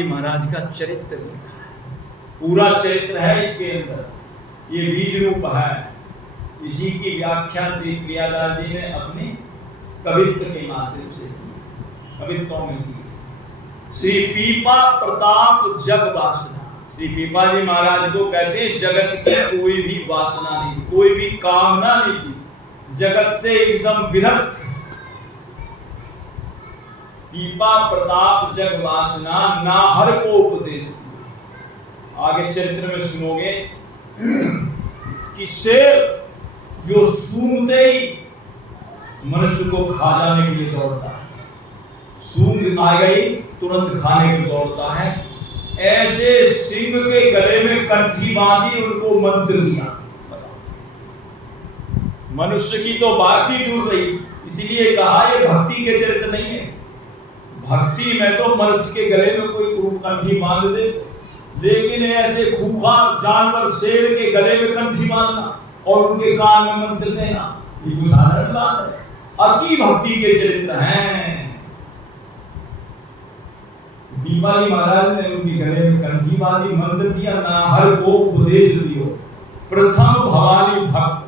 जी महाराज का चरित्र लिखा है, पूरा चरित्र है इसके अंदर, ये बीज रूप है। इसी की व्याख्या श्री प्रियादास जी ने अपनी कवित्व के माध्यम से की, कवित्वों में की। श्री पीपा प्रताप जग वासना, श्री पीपा जी महाराज को कहते हैं जगत की कोई भी वासना नहीं थी, कोई भी कामना नहीं थी, जगत से एकदम विरक्त। पीपा प्रताप जग वासना ना हर को उपदेश दिया। आगे चरित्र में सुनोगे कि शेर जो सूंघते ही मनुष्य को खा जाने के लिए दौड़ता है, सूंघ आ गई तुरंत खाने को दौड़ता है, ऐसे सिंह के गले में कंठी बांधी उनको मंत्र दिया। मनुष्य की तो बात ही दूर रही, इसीलिए कहा ये भक्ति के चरित्र नहीं है। भक्ति में तो मनुष्य के गले में कोई कंठी बांध दे, लेकिन ऐसे खूंखार जानवर शेर के गले में कंठी बांधना और उनके कान में मंत्र देना, ये साधारण बात है। अति भक्ति के चरित्र हैं। पीपा जी महाराज ने उनके गले में कंठी बांधी, मंत्र दिया, ना हर को उपदेश दियो, प्रथम भवानी भक्त।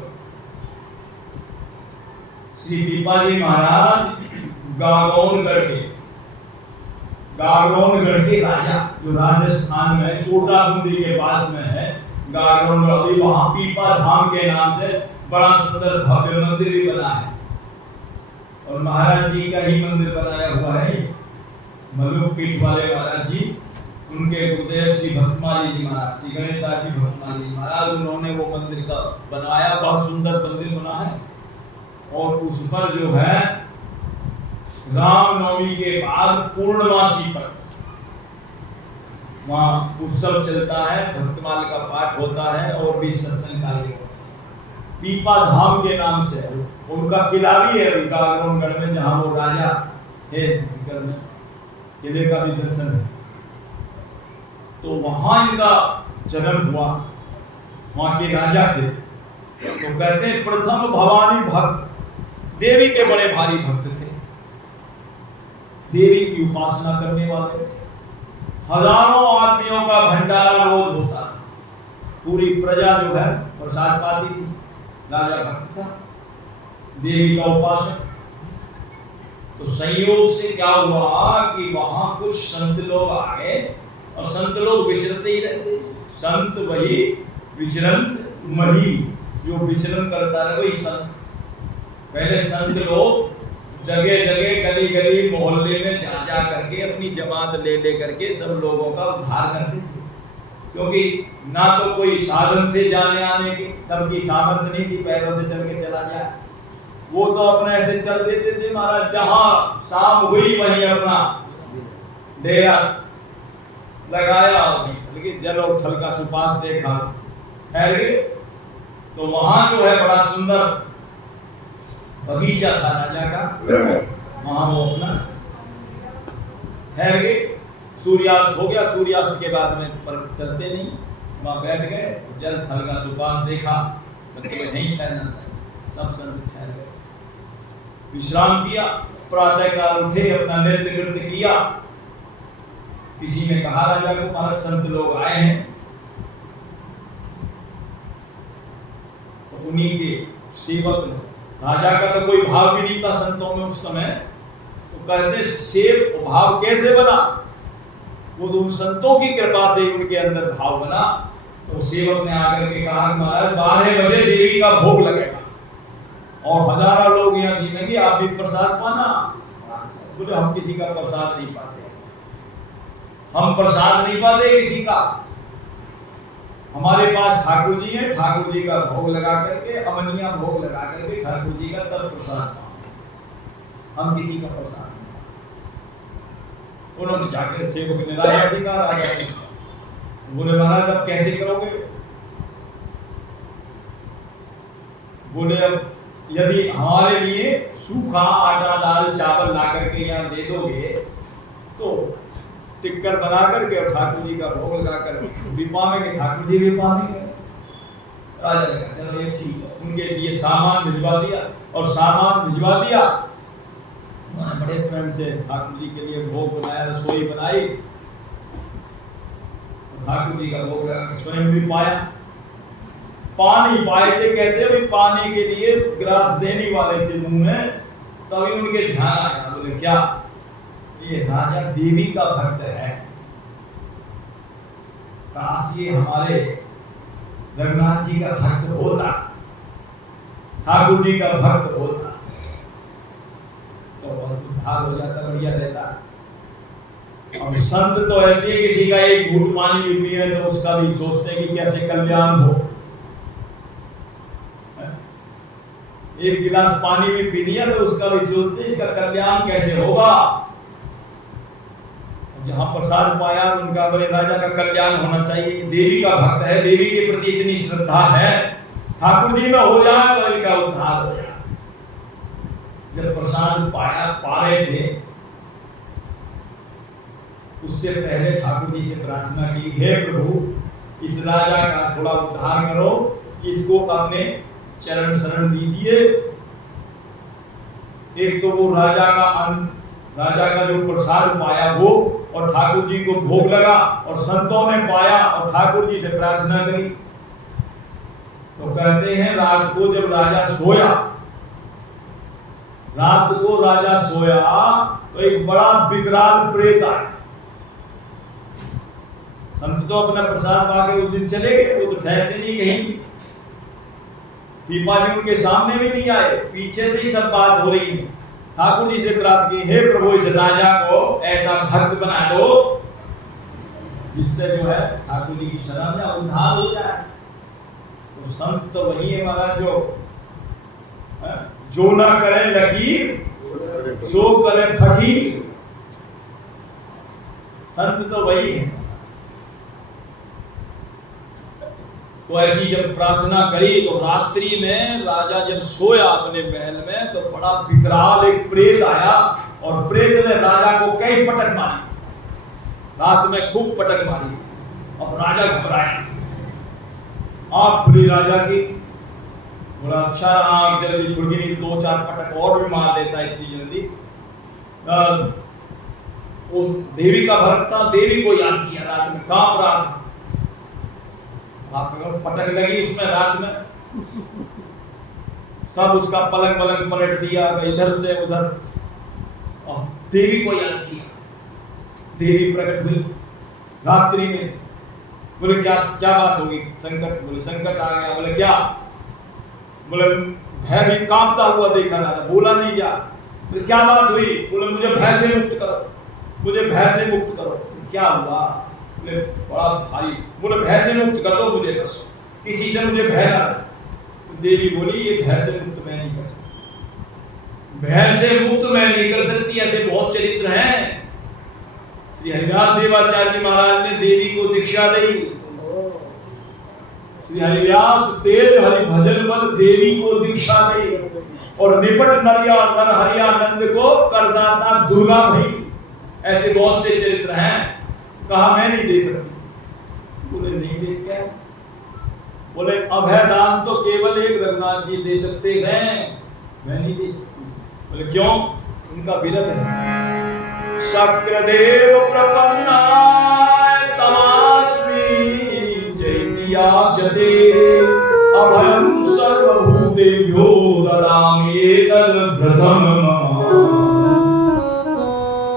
श्री पीपा जी महाराज गागौनगढ़ के राजा, जो राजस्थान में कोटाबूंदी के पास में है गागौन, अभी वहां पीपा धाम के नाम से बड़ा सुंदर भव्य मंदिर भी बना है, और महाराज जी का ही मंदिर बनाया हुआ है। मलुक पीठ वाले महाराज जी, उनके गुरुदेव श्री भक्तमाली जी महाराज, श्री गणेशदास जी भक्तमाली जी महाराज, उन्होंने वो मंदिर का बनाया, बहुत सुंदर मंदिर बना है। और उस पर जो है रामनवमी के बाद पूर्णमासी पर वहाँ उत्सव चलता है, भक्तमाल का पाठ होता है और भी सत्संग कार्य होता है। पीपा धाम के नाम से उनका किला भी है गागौनगढ़ में, जहाँ वो राजा है, किले का भी दर्शन है। तो वहां इनका जन्म हुआ, वहां के राजा थे। तो कहते हैं प्रथम भवानी भक्त, देवी के बड़े भारी भक्त थे, देवी की उपासना करने वाले। हजारों आदमियों का भंडारा रोज होता था, पूरी प्रजा जो है प्रसाद पाती थी, राजा भक्त था, देवी का उपासक। तो संयोग से क्या हुआ कि वहां कुछ संत लोग आ गए, और संत लोग विचरते ही रहते, संत वही विचरंत मही, जो विचरण करता है वही संत। पहले संत लोग जगह जगह गली गली मोहल्ले में जा करके अपनी जमात ले करके सब लोगों का उद्धार करते थे, क्योंकि ना तो कोई साधन थे जाने आने के, सबकी सामर्थ्य नहीं थी पैरों से चल के चला जाए। वो तो अपने ऐसे चल देते थे महाराज, जहां शाम हुई वहीं अपना डेरा लगाया, लेकिन जल और थल का सुपास देखा, ठहर गए। तो वहां जो है बड़ा सुंदर बगीचा था राजा का, वहां वो अपना ठहर गए। सूर्यास्त हो गया, सूर्यास्त के बाद में पर चलते नहीं, वहां बैठ गए, जल थल का सुपास देखा, बच्चे नहीं ठहरना चाहिए, सब संत ठहर गए, विश्राम किया। प्रातः काल उठे, अपना नृत्य किया। किसी ने कहा राजा को, महाराज संत लोग आए हैं। तो उन्हीं के सेवक ने, राजा का तो कोई भाव भी नहीं था संतों में उस समय, तो कहते सेव भाव कैसे बना? वो तो उन संतों की कृपा से उनके अंदर भाव बना। तो सेवक ने आकर के कहा महाराज 12 बजे देवी का भोग लगेगा और हजारों लोग यहाँ जीनेंगे, आप भी प्रसाद पाना। बोले हम किसी का प्रसाद नहीं पाते, हम प्रसाद नहीं पाते किसी का, हमारे पास ठाकुर जी है, ठाकुर जी का भोग लगा करके, अमनिया भोग लगा करके ठाकुर जी का तब प्रसाद, हम किसी का प्रसाद नहीं। उन्होंने जाकर सेवक ने राजा से कहा, राजा ने बोले महाराज अब कैसे करोगे? बोले अब यदि हमारे लिए सूखा आटा दाल चावल ला करके यहाँ दे दोगे तो टिक्कर बना करके और ठाकुर जी का भोग लगा कर भी पावेंगे, ठाकुर जी भी पावेंगे। राजा ने कहा चलो ये ठीक है, उनके लिए सामान भिजवा दिया, और सामान भिजवा दिया, बड़े प्रेम से ठाकुर जी के लिए भोग बनाया, रसोई बनाई, ठाकुर जी का भोग लगा, स्वयं भी पाया, पानी पाए थे, कहते हैं पानी के लिए गिलास देने वाले थे मुंह में, तभी उनके ध्यान आया, बोले क्या ये राजा देवी का भक्त है, काश ये हमारे रघुनाथ जी का भक्त होता, ठाकुर जी का भक्त होता तो बहुत उद्धार हो जाता, बढ़िया रहता। अब संत तो ऐसे किसी का एक घूंट पानी भी पिए तो उसका भी सोचते हैं कि कैसे कल्याण हो, एक गिलास पानी भी पी लिया तो उसका भी सोचते इसका कल्याण कैसे होगा। जहां प्रसाद पाया उनका बड़े राजा का कल्याण होना चाहिए, देवी का भक्त है, देवी के प्रति इतनी श्रद्धा है, ठाकुर जी में हो जाए तो इनका उद्धार हो जाए। जब प्रसाद पाया पा रहे थे उससे पहले ठाकुर जी से प्रार्थना की, हे प्रभु इस राजा का थोड़ा उद्धार करो, इसको अपने चरण शरण दीजिए। एक तो वो राजा का जो प्रसाद पाया वो, और ठाकुर जी को भोग लगा, और संतों ने पाया और ठाकुर जी से प्रार्थना करी। तो कहते हैं रात को जब राजा सोया, तो एक बड़ा विकराल प्रेत आया। संत तो अपना प्रसाद पाके उस दिन चले गए, वो तो ठहरते नहीं कहीं भी, पीपा जी उनके सामने भी नहीं आए, पीछे से ही सब बात हो रही है। ठाकुर जी से प्रार्थना की, हे प्रभु इस राजा को ऐसा भक्त बना दो जिससे जो है ठाकुर जी की शरण में उद्धार हो जाए। तो संत तो वही है महाराज जो ना करे लकीर सो करे फकीर, संत तो वही है। तो ऐसी जब प्रार्थना करी तो रात्रि में राजा जब सोया अपने महल में तो बड़ा विकराल एक प्रेत आया, और प्रेत ने राजा को कई पटक मारी, रात में खूब पटक मारी। अब राजा घबराया, आंख खुली राजा की, बोला अच्छा आंख जल्दी खुल गई, 2-4 पटक और भी मार देता इतनी जल्दी। वो देवी का भक्त था, देवी को याद किया, रात में कांप रहा था, पटक लगी उसमें रात में, सब उसका पलंग पलट दिया इधर से उधर, और देवी को याद किया। देवी प्रकट हुई रात्रि में, बोले क्या बात होगी, संकट, बोले संकट आ गया, बोले क्या, बोले भय भी कांपता हुआ देखा था, बोला नहीं जा, बोले क्या बात हुई, बोले मुझे भय से मुक्त करो, मुझे भय से मुक्त करो। क्या हुआ, बोले बड़ा भारी, बोले भय से मुक्त कर दो मुझे, बस किसी से मुझे भय ना। तो देवी बोली ये भय से मुक्त मैं नहीं कर सकती, भय से मुक्त मैं नहीं कर सकती। ऐसे बहुत चरित्र हैं। श्री हरिदास देवाचार्य महाराज ने देवी को दीक्षा दी, श्री हरिव्यास तेज हरि भजन बल देवी को दीक्षा दी, और निपट नर हरियानंद को करदाता दुर्गा भई। ऐसे बहुत से चरित्र हैं। कहा मैं नहीं दे सकती, बोले नहीं दे क्या, बोले अभय दान तो केवल एक रघुनाथ जी दे सकते हैं, मैं नहीं दे सकती। बोले क्यों, उनका विरत है। शक्रदेव प्रपन्नाय तमास्मि चैत्यास्यते अभयं सर्वभूतेभ्यो ददामि एतद्व्रतं मम।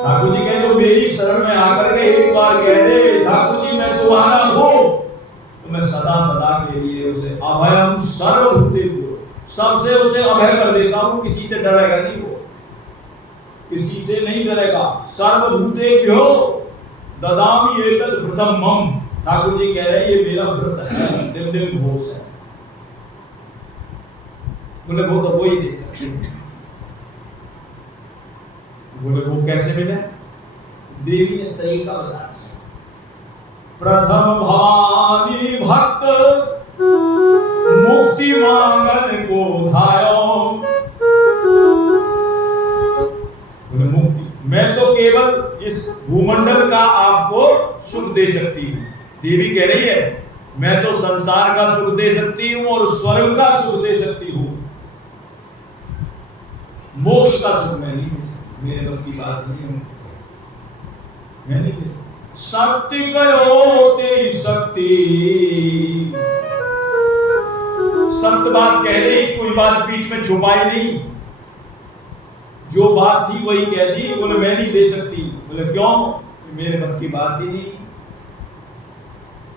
ठाकुर जी कहे तो मेरी शरण में आकर के एक बार कह दे ठाकुर जी मैं तुम्हारा हूं, तो मैं सदा सदा के लिए उसे अभयम सर्वभूतेभ्यो, सबसे उसे अभय कर देता हूं, किसी से डरेगा नहीं, वो किसी से नहीं डरेगा। सर्वभूतेभ्यो ददामि एतद्व्रतं मम। ठाकुर जी कह रहे ये मेरा व्रत है, दिन घोष है। बोले वो तो वही दे सकते हैं। बोले वो कैसे मिले, देवी ने तरीका बता दिया। प्रथम भावी भक्त मुक्ति मांगन को धायो, बोले मुक्ति, मैं तो केवल इस भूमंडल का आपको सुख दे सकती हूँ। देवी कह रही है मैं तो संसार का सुख दे सकती हूँ और स्वर्ग का सुख दे सकती हूँ, मोक्ष का सुख मैं नहीं दे सकती, मेरे बस की बात नहीं है, मैं नहीं दे सकती। शक्ति कयो ते होती। सत्य बात कह रही, कोई बात बीच में छुपाई नहीं। जो बात थी वही कह दी। बोले मैं नहीं दे सकती। बोले क्यों? मेरे बस की बात ही नहीं।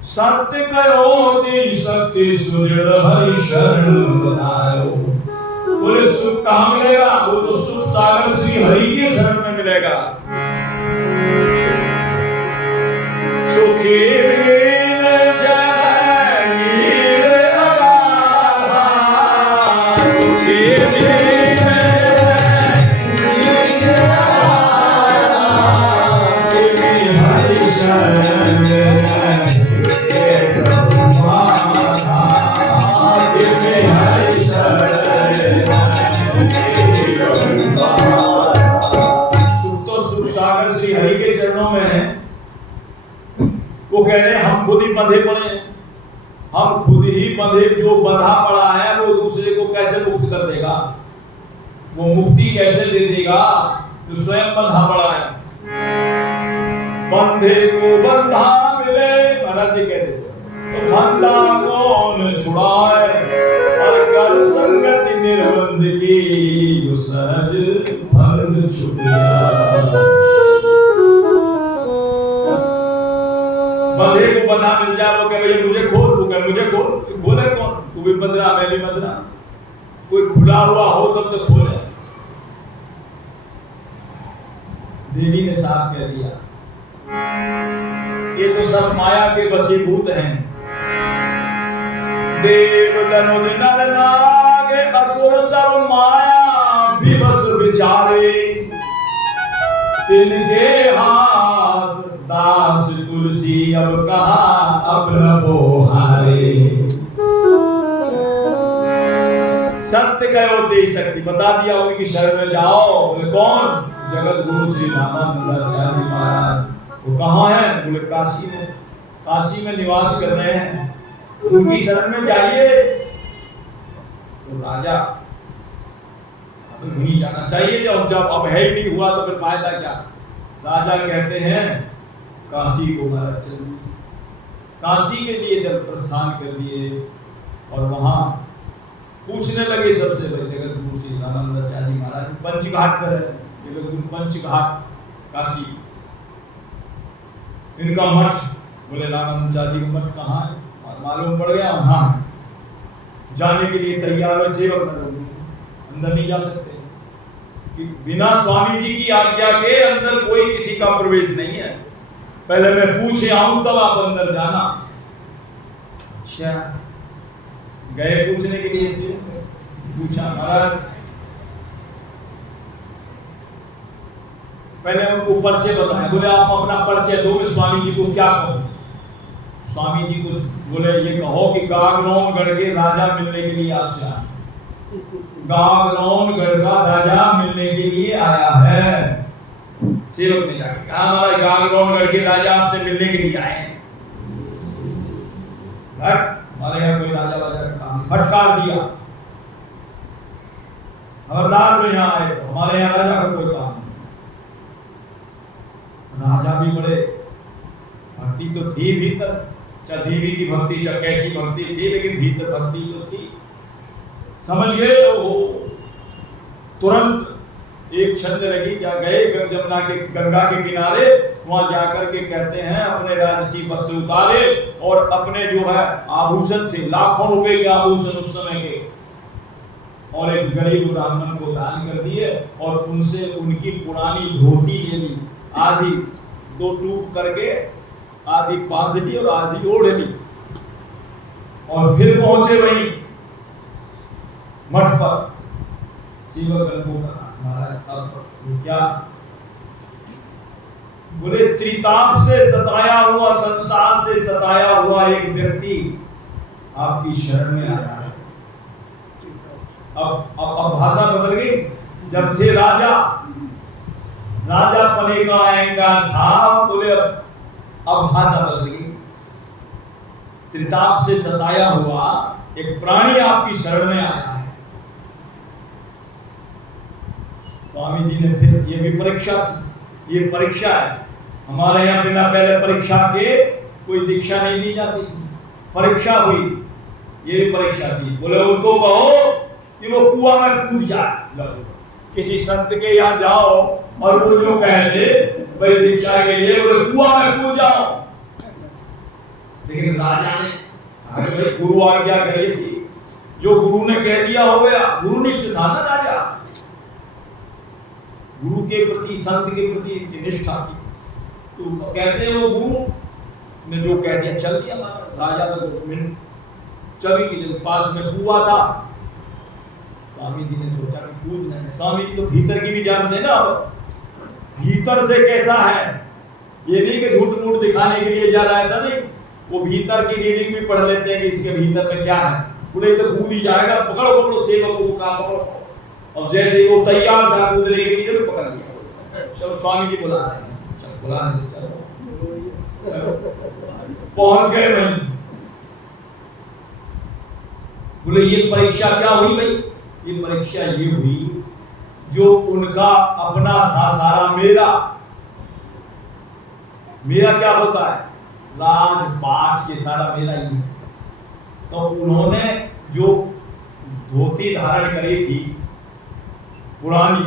सत्य करो दी सत्य सुदृढ़ हरि शरण बताओ। बोले सुख कहाँ मिलेगा? वो तो सुख सागर श्री हरि के शरण में मिलेगा। सुखी मिल जाएगी अगाधा, सुखी मिल जाएगी अगाधा, तेरी हरि शरण में प्रभु माता, तेरी हरि शरण में सुख तो सुख सागर श्री हरि के चरणों में है। वो कह रहे हैं हम खुद ही बंधे पड़े हैं, हम खुद ही बंधे। जो बंधा पड़ा है वो दूसरे को कैसे मुक्त कर देगा? वो मुक्ति कैसे दे देगा जो स्वयं बंधा पड़ा है? बंधे को बंधा मिले, महाराज जी कहते तो बंधा कौन छुड़ाए, और कर संगति निर्बंध की जो सहज बंध छुट गया। बंधे को बंधा मिल जाए, वो कहे भैया मुझे खोल, वो कहे मुझे खोल। खोले कौन? तू भी बंध रहा, मैं भी बंध रहा। कोई खुला हुआ हो तब तो खोले। देवी ने साफ कह दिया ये तो सब माया के वशीभूत हैं। देव दनुज नर नाग असुर सब माया विवश विचारे, तिनके हाथ दास तुलसी अब कहा अपना बोहारे। सत्य कहो दे सकती, बता दिया उनकी शरण में जाओ। बोले कौन? जगत गुरु श्री रामानंदाचार्य महाराज। वो कहाँ है? बोले काशी में। काशी में निवास कर रहे हैं, उनकी शरण में जाइए। तो राजा नहीं जाना चाहिए, जब अब है ही नहीं हुआ तो फिर फायदा क्या? राजा कहते हैं काशी को महाराज चलिए। काशी के लिए जब प्रस्थान कर दिए और वहां पूछने लगे सबसे पहले जगत गुरु श्री रामानंदाचार्य महाराज पंचघाट पर है, जगत गुरु पंचघाट काशी, इनका मठ। बोले रामानंदाचार्य का मठ कहाँ है? और मालूम पड़ गया वहां जाने के लिए तैयार है। सेवक लोग अंदर नहीं जा सकते कि बिना स्वामी जी की आज्ञा के अंदर कोई किसी का प्रवेश नहीं है। पहले मैं पूछे आऊं तब आप अंदर जाना। अच्छा गए पूछने के लिए, से पूछा महाराज। पहले उनको परिचय बताया। बोले आप अपना परिचय दो, मैं स्वामी जी को क्या कहूं? स्वामी जी को बोले ये कहो कि गागरौनगढ़ के राजा मिलने के लिए आपसे आया। गागरौनगढ़ का राजा मिलने के लिए आया है। सेवक ने जाके कहा हमारा गागरौनगढ़ के राजा आपसे मिलने के लिए आए हैं। हमारे यहाँ कोई राजा वाजा का काम नहीं। फटकार दिया, खबरदार तो यहाँ आए, तो हमारे यहाँ राजा का कोई काम नहीं। राजा भी बड़े भक्ति तो थी भीतर, चाहे देवी की भक्ति चाहे कैसी भक्ति थी, लेकिन भीतर भक्ति तो थी। समझ गए वो तुरंत एक छंद लगी। क्या गए जमुना के गंगा के किनारे, वहां जाकर के कहते हैं अपने राजसी वस्त्र उतारे और अपने जो है आभूषण थे, लाखों रुपए के आभूषण उस समय के, और एक गरीब ब्राह्मण को दान कर दिए और उनसे उनकी पुरानी धोती ले ली, आधी दो टूक करके आधी बांध ली और आधी ओढ़ ली, और फिर पहुंचे वहीं मठ पर। सेवकगण को कहा महाराज अब क्या? बोले त्रिताप से सताया हुआ, संसार से सताया हुआ एक व्यक्ति आपकी शरण में आया है। अब भाषा बदल गई। जब थे राजा, राजा पने का अहंकार था, बोले अब भाषा बदल गई। त्रिताप से सताया हुआ एक प्राणी आपकी शरण में आया है। स्वामी जी ने फिर ये भी परीक्षा, ये परीक्षा है। हमारे यहाँ बिना पहले परीक्षा के कोई दीक्षा नहीं दी जाती थी, परीक्षा हुई, ये भी परीक्षा थी। बोले उनको कहो कि वो कुआं में कूद जाए। किसी संत के यहाँ जाओ और वो जो कह दे भाई दीक्षा के लिए, बोले कुआं में कूद जाओ। लेकिन राजा ने भाई गुरु आज्ञा करी थी, जो गुरु ने कह दिया हो गया। गुरु निष्ठ था ना राजा, गुरु के प्रति, संत के प्रति निष्ठा थी। तो कहते हैं वो गुरु ने जो कह दिया चल दिया। राजा तो चली के पास में कुआं था। स्वामी जी ने सोचा कि कूद नहीं। स्वामी जी तो भीतर की भी जानते ना, भीतर से कैसा है, ये नहीं कि झूठ मूठ दिखाने के लिए जा रहा है, ऐसा नहीं। वो भीतर की रीडिंग भी पढ़ लेते हैं कि इसके भीतर में क्या है। बोले तो कूद ही जाएगा, पकड़ो पकड़ो सेवक को का पकड़ो। और जैसे वो तैयार था कूदने के लिए तो पकड़ लिया। चलो स्वामी जी बुला रहे हैं, चलो बुला रहे, चलो पहुंच गए वहीं। बोले ये परीक्षा क्या हुई भाई? ये परीक्षा ये हुई जो उनका अपना था सारा मेरा क्या होता है, राजपाट के सारा मेरा ही है। तो उन्होंने जो धोती धारण करी थी पुरानी,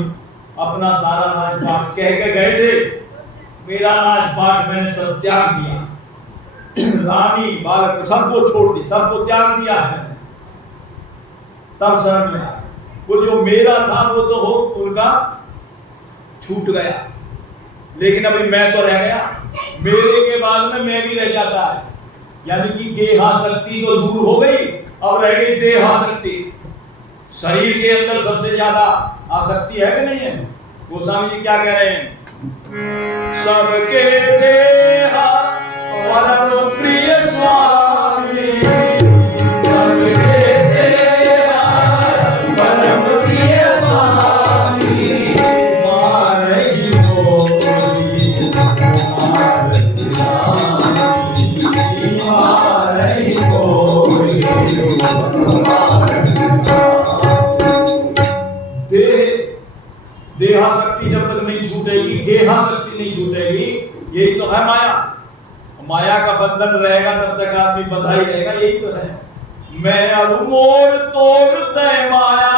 अपना सारा राजपाट कह के गए थे, मेरा राजपाट मैंने सब त्याग दिया, रानी बालक सबको छोड़ दी, सबको त्याग दिया है। तब समझ में आया वो जो मेरा था वो तो हो उनका छूट गया, लेकिन अभी मैं तो रह गया। मेरे के बाद में मैं भी रह जाता है, यानी कि देहासक्ति तो दूर हो गई, अब रह गई देहासक्ति। शरीर के अंदर सबसे ज्यादा आसक्ति है कि नहीं है? गोस्वामी जी क्या कह रहे हैं? सबके देहा परम प्रिय स्वामी, सबके देहा परम प्रिय स्वामी, मारही मोरी मारही मोरी देहासक्ति जब तक नहीं छूटेगी, देहासक्ति नहीं छूटेगी, यही तो है माया। माया का बंधन रहेगा तब तक आदमी बंधा ही रहेगा, यही तो है। मैं अब मोर तोड़ तय माया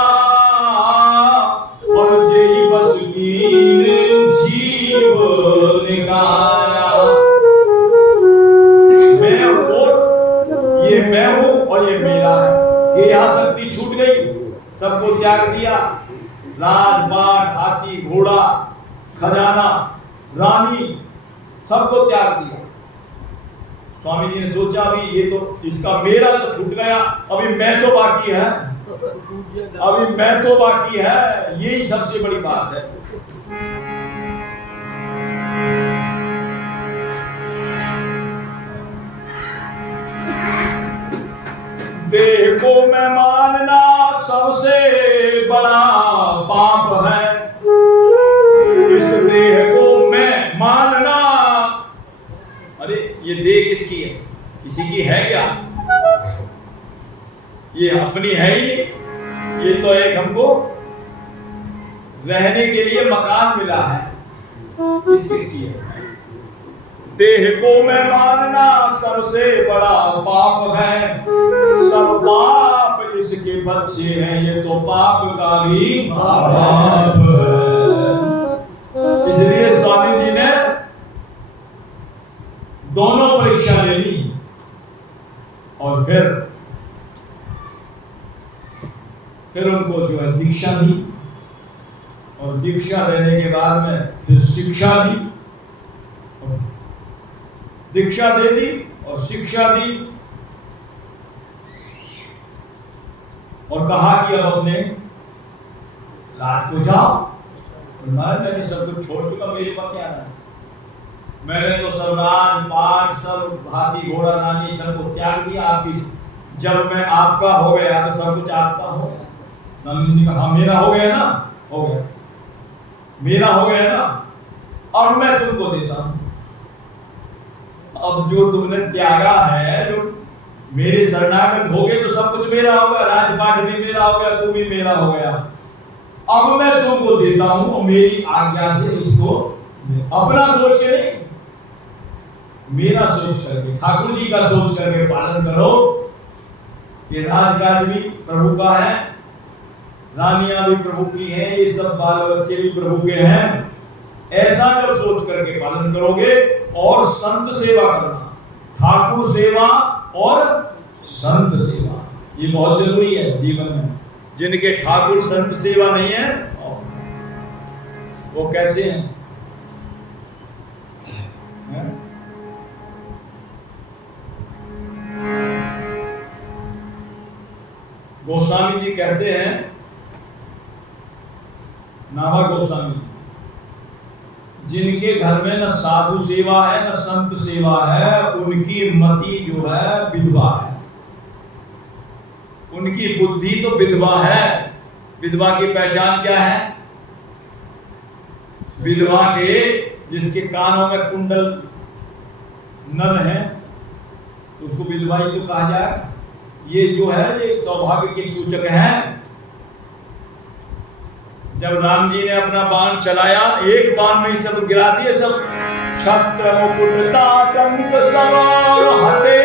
और जेही बस कीन जीव निकाया। मैं और ये मैं हूं और ये मेरा है। देहासक्ति छूट गई, सबको त्याग दिया। राजपाट, हाथी, घोड़ा, खजाना, रानी, सबको त्याग दिया। स्वामी जी ने सोचा अभी ये तो इसका मेरा तो छूट गया, अभी मैं तो बाकी है, अभी मैं तो बाकी है, यही सबसे बड़ी बात है। देह को मैं मानना सबसे बड़ा पाप है। इस देह को मैं मानना, अरे ये देह किसकी है? किसी की है क्या? ये अपनी है ही नहीं। ये तो एक हमको रहने के लिए मकान मिला है, किसकी है? देह को मैं मानना सबसे बड़ा पाप है। सब पाप इसके बच्चे हैं, ये तो पाप का भी बाप है। इसलिए स्वामी जी ने दोनों परीक्षा ले ली और फिर उनको जो है दीक्षा दी, और दीक्षा देने के बाद में फिर शिक्षा दी, दीक्षा दे दी और शिक्षा दी, और कहा कि अब अपने राज को जाओ। मैंने सब कुछ छोड़ चुका, मेरे पास क्या है? मैंने तो सब राज पाट, सब हाथी घोड़ा रानी सबको त्याग दिया। आपकी जब मैं आपका हो गया तो सब कुछ आपका हो गया। स्वामी जी कहा मेरा हो गया ना, हो गया, मेरा हो गया ना, अब मैं तुमको देता हूं। अब जो तुमने त्यागा है, जो मेरे शरणागत हो गए तो सब कुछ मेरा हो गया, राजपाट भी मेरा हो गया, तू भी मेरा हो गया। अब मैं तुमको देता हूं और मेरी आज्ञा से इसको, अपना सोच के नहीं, मेरा सोच करके, ठाकुर जी का सोच करके पालन करो कि राजकाज भी प्रभु का है, रानियां भी प्रभु की हैं, ये सब बाल बच्चे भी प्रभु के हैं। ऐसा जब सोच करके पालन करोगे, और संत सेवा करना, ठाकुर सेवा और संत सेवा, ये बहुत जरूरी है जीवन में। जिनके ठाकुर संत सेवा नहीं है वो कैसे हैं? गोस्वामी जी कहते हैं, नाभा गोस्वामी, जिनके घर में न साधु सेवा है न संत सेवा है, उनकी मति जो है विधवा है। उनकी बुद्धि तो विधवा है। विधवा की पहचान क्या है? विधवा के जिसके कानों में कुंडल नल है, तो उसको विधवा ही तो कहा जाए। ये जो है ये सौभाग्य के सूचक हैं। जब राम जी ने अपना बाण चलाया, एक बाण में ही सब गिरा दिए, सब छत्र मुकुट ताटंक सवार हते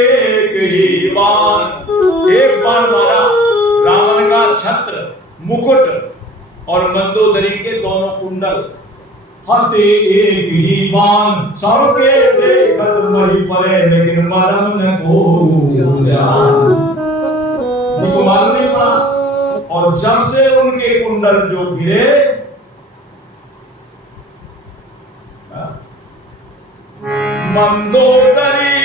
एक ही बाण। एक बाण मारा, रावण का छत्र मुकुट और मंदोदरी के दोनों कुंडल हते एक ही बाण। सबके देखत मही परे, लेकिन मरम न को जान। किसी को मालूम नहीं पड़ा। और जब से उनके कुंडल जो गिरे, मंदोदरी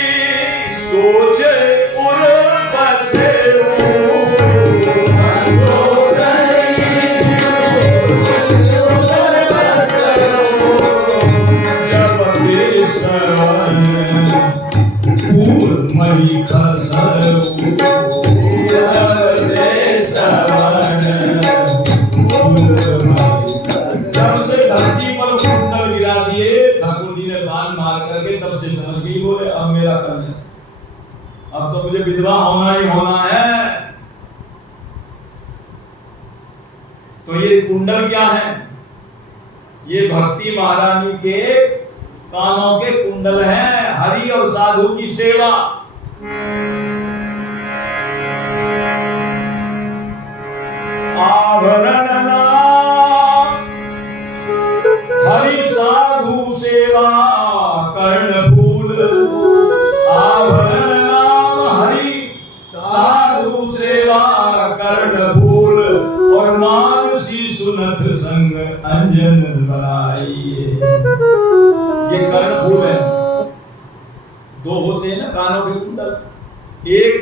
सोचे उर बसे अब तो मुझे विधवा होना ही होना है। तो ये कुंडल क्या है? ये भक्ति महारानी के कानों के कुंडल हैं, हरि और साधु की सेवा। आभरण नाम हरि साधु सेवा कर्णफूल। आभरण नाम हरि साधु सेवा कर्णफूल। और मानसी सुनत संग अंजन बनाइए। ये कर्णफूल है। दो होते हैं ना कानों के कुंडल, एक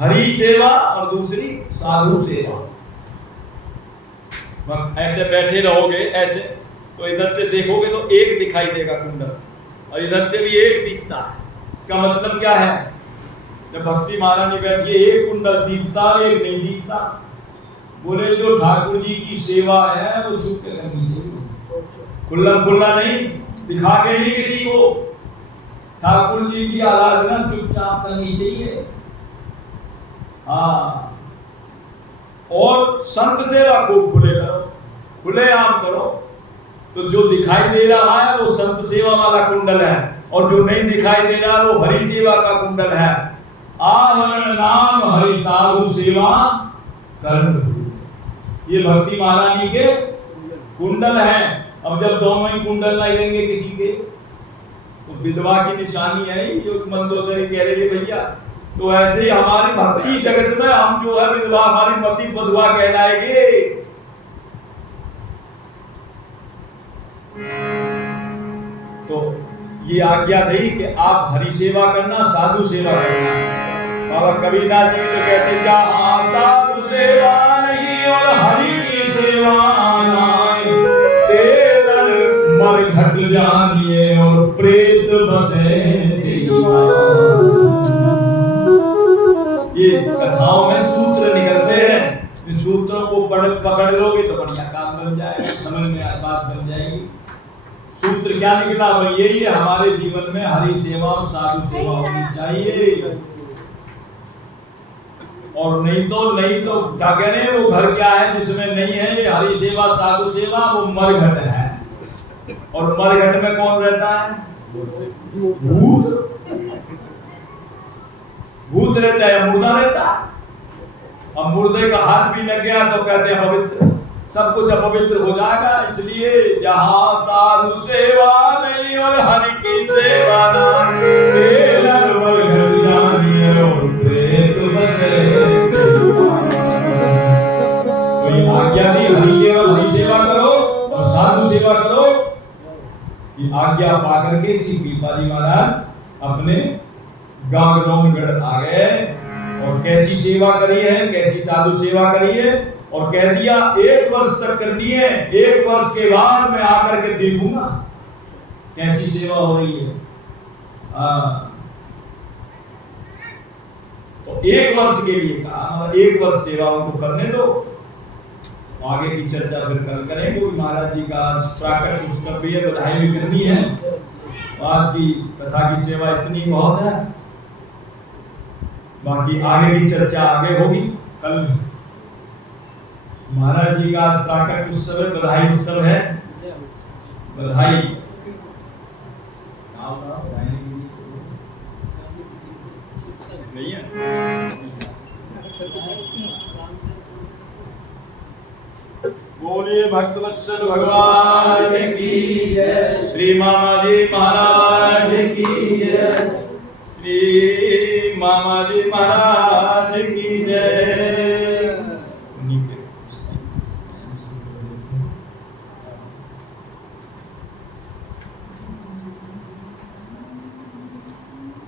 हरि सेवा और दूसरी साधु सेवा। ऐसे बैठे रहोगे ऐसे, तो इधर से देखोगे तो एक दिखाई देगा कुंडल, और इधर से भी एक दिखता है। इसका मतलब क्या है? जब भक्ति महारानी बैठी है, एक कुंडल दिखता, एक नहीं दिखता। बोले जो ठाकुर जी की सेवा है वो चुप के करनी चाहिए, खुला खुला नहीं, दिखा के नहीं किसी को। ठाकुर जी की आराधना चुपचाप करनी चाहिए। हाँ, और संत सेवा खूब खुले करो, खुले आम करो। तो जो दिखाई दे रहा है वो संत सेवा वाला कुंडल है, और जो नहीं दिखाई दे रहा वो हरि सेवा का कुंडल है। आवरण नाम हरि साधु सेवा कर्ण। ये भक्ति महारानी के कुंडल हैं। अब जब दोनों ही कुंडल नहीं रहेंगे किसी के, तो विधवा की निशानी है जो मंदोदरी कह रही है भैया। तो ऐसे ही हमारी भक्ति जगत में हम जो है विधवा, हमारी मति बधवा कहलाएगी। तो ये आज्ञा दी कि आप हरि सेवा करना, साधु सेवा करना। बाबा कबीरदास जी तो कहते क्या, साधु सेवा नहीं और हरि की सेवा नाई। तेरल मरघट जानिए और प्रेत बसे। ये कथाओं में सूत्र निकलते हैं। इन सूत्रों को पकड़ लोगे तो बढ़िया काम बन जाएगा, समझ में बात बन जाएगी। सूत्र क्या निकला? भाई यही है, हमारे जीवन में हरि सेवा और साधु सेवा होनी चाहिए। और नहीं तो क्या कह रहे हैं, वो घर क्या है जिसमें नहीं है ये हरि सेवा साधु सेवा, वो मरघट है। और मरघट में कौन रहता है? भूत। भूत रहता है, मुर्दा रहता है। अब मुर्दे का हाथ भी लग गया तो कहते हैं पवित्र, सब कुछ अपवित्र हो जाएगा। इसलिए जहां साधु सेवा नहीं और हरि की सेवा ना, कोई आज्ञा दी हरि केवल हरि सेवा करो और साधु सेवा करो। ये आज्ञा पाकर के श्री पीपाजी महाराज अपने गागरौनगढ़ आ गए और कैसी सेवा करी है, कैसी साधु सेवा करी है, और कह दिया 1 वर्ष तक करनी है, 1 वर्ष के बाद मैं आकर के देखूंगा कैसी सेवा हो रही है। तो 1 वर्ष के लिए कहा, 1 वर्ष सेवा उनको करने दो, आगे की चर्चा फिर कल करेंगे। महाराज जी का प्राकट उत्सव भी है, बधाई भी करनी है। आज की कथा की सेवा इतनी बहुत है, बाकी आगे की चर्चा आगे होगी। कल महाराज जी का प्राकट उत्सव है, बधाई उत्सव है। बधाई बोलिए भक्तवत्सल भगवान की जय, श्री मामा जी महाराज की जय, श्री मामा जी महाराज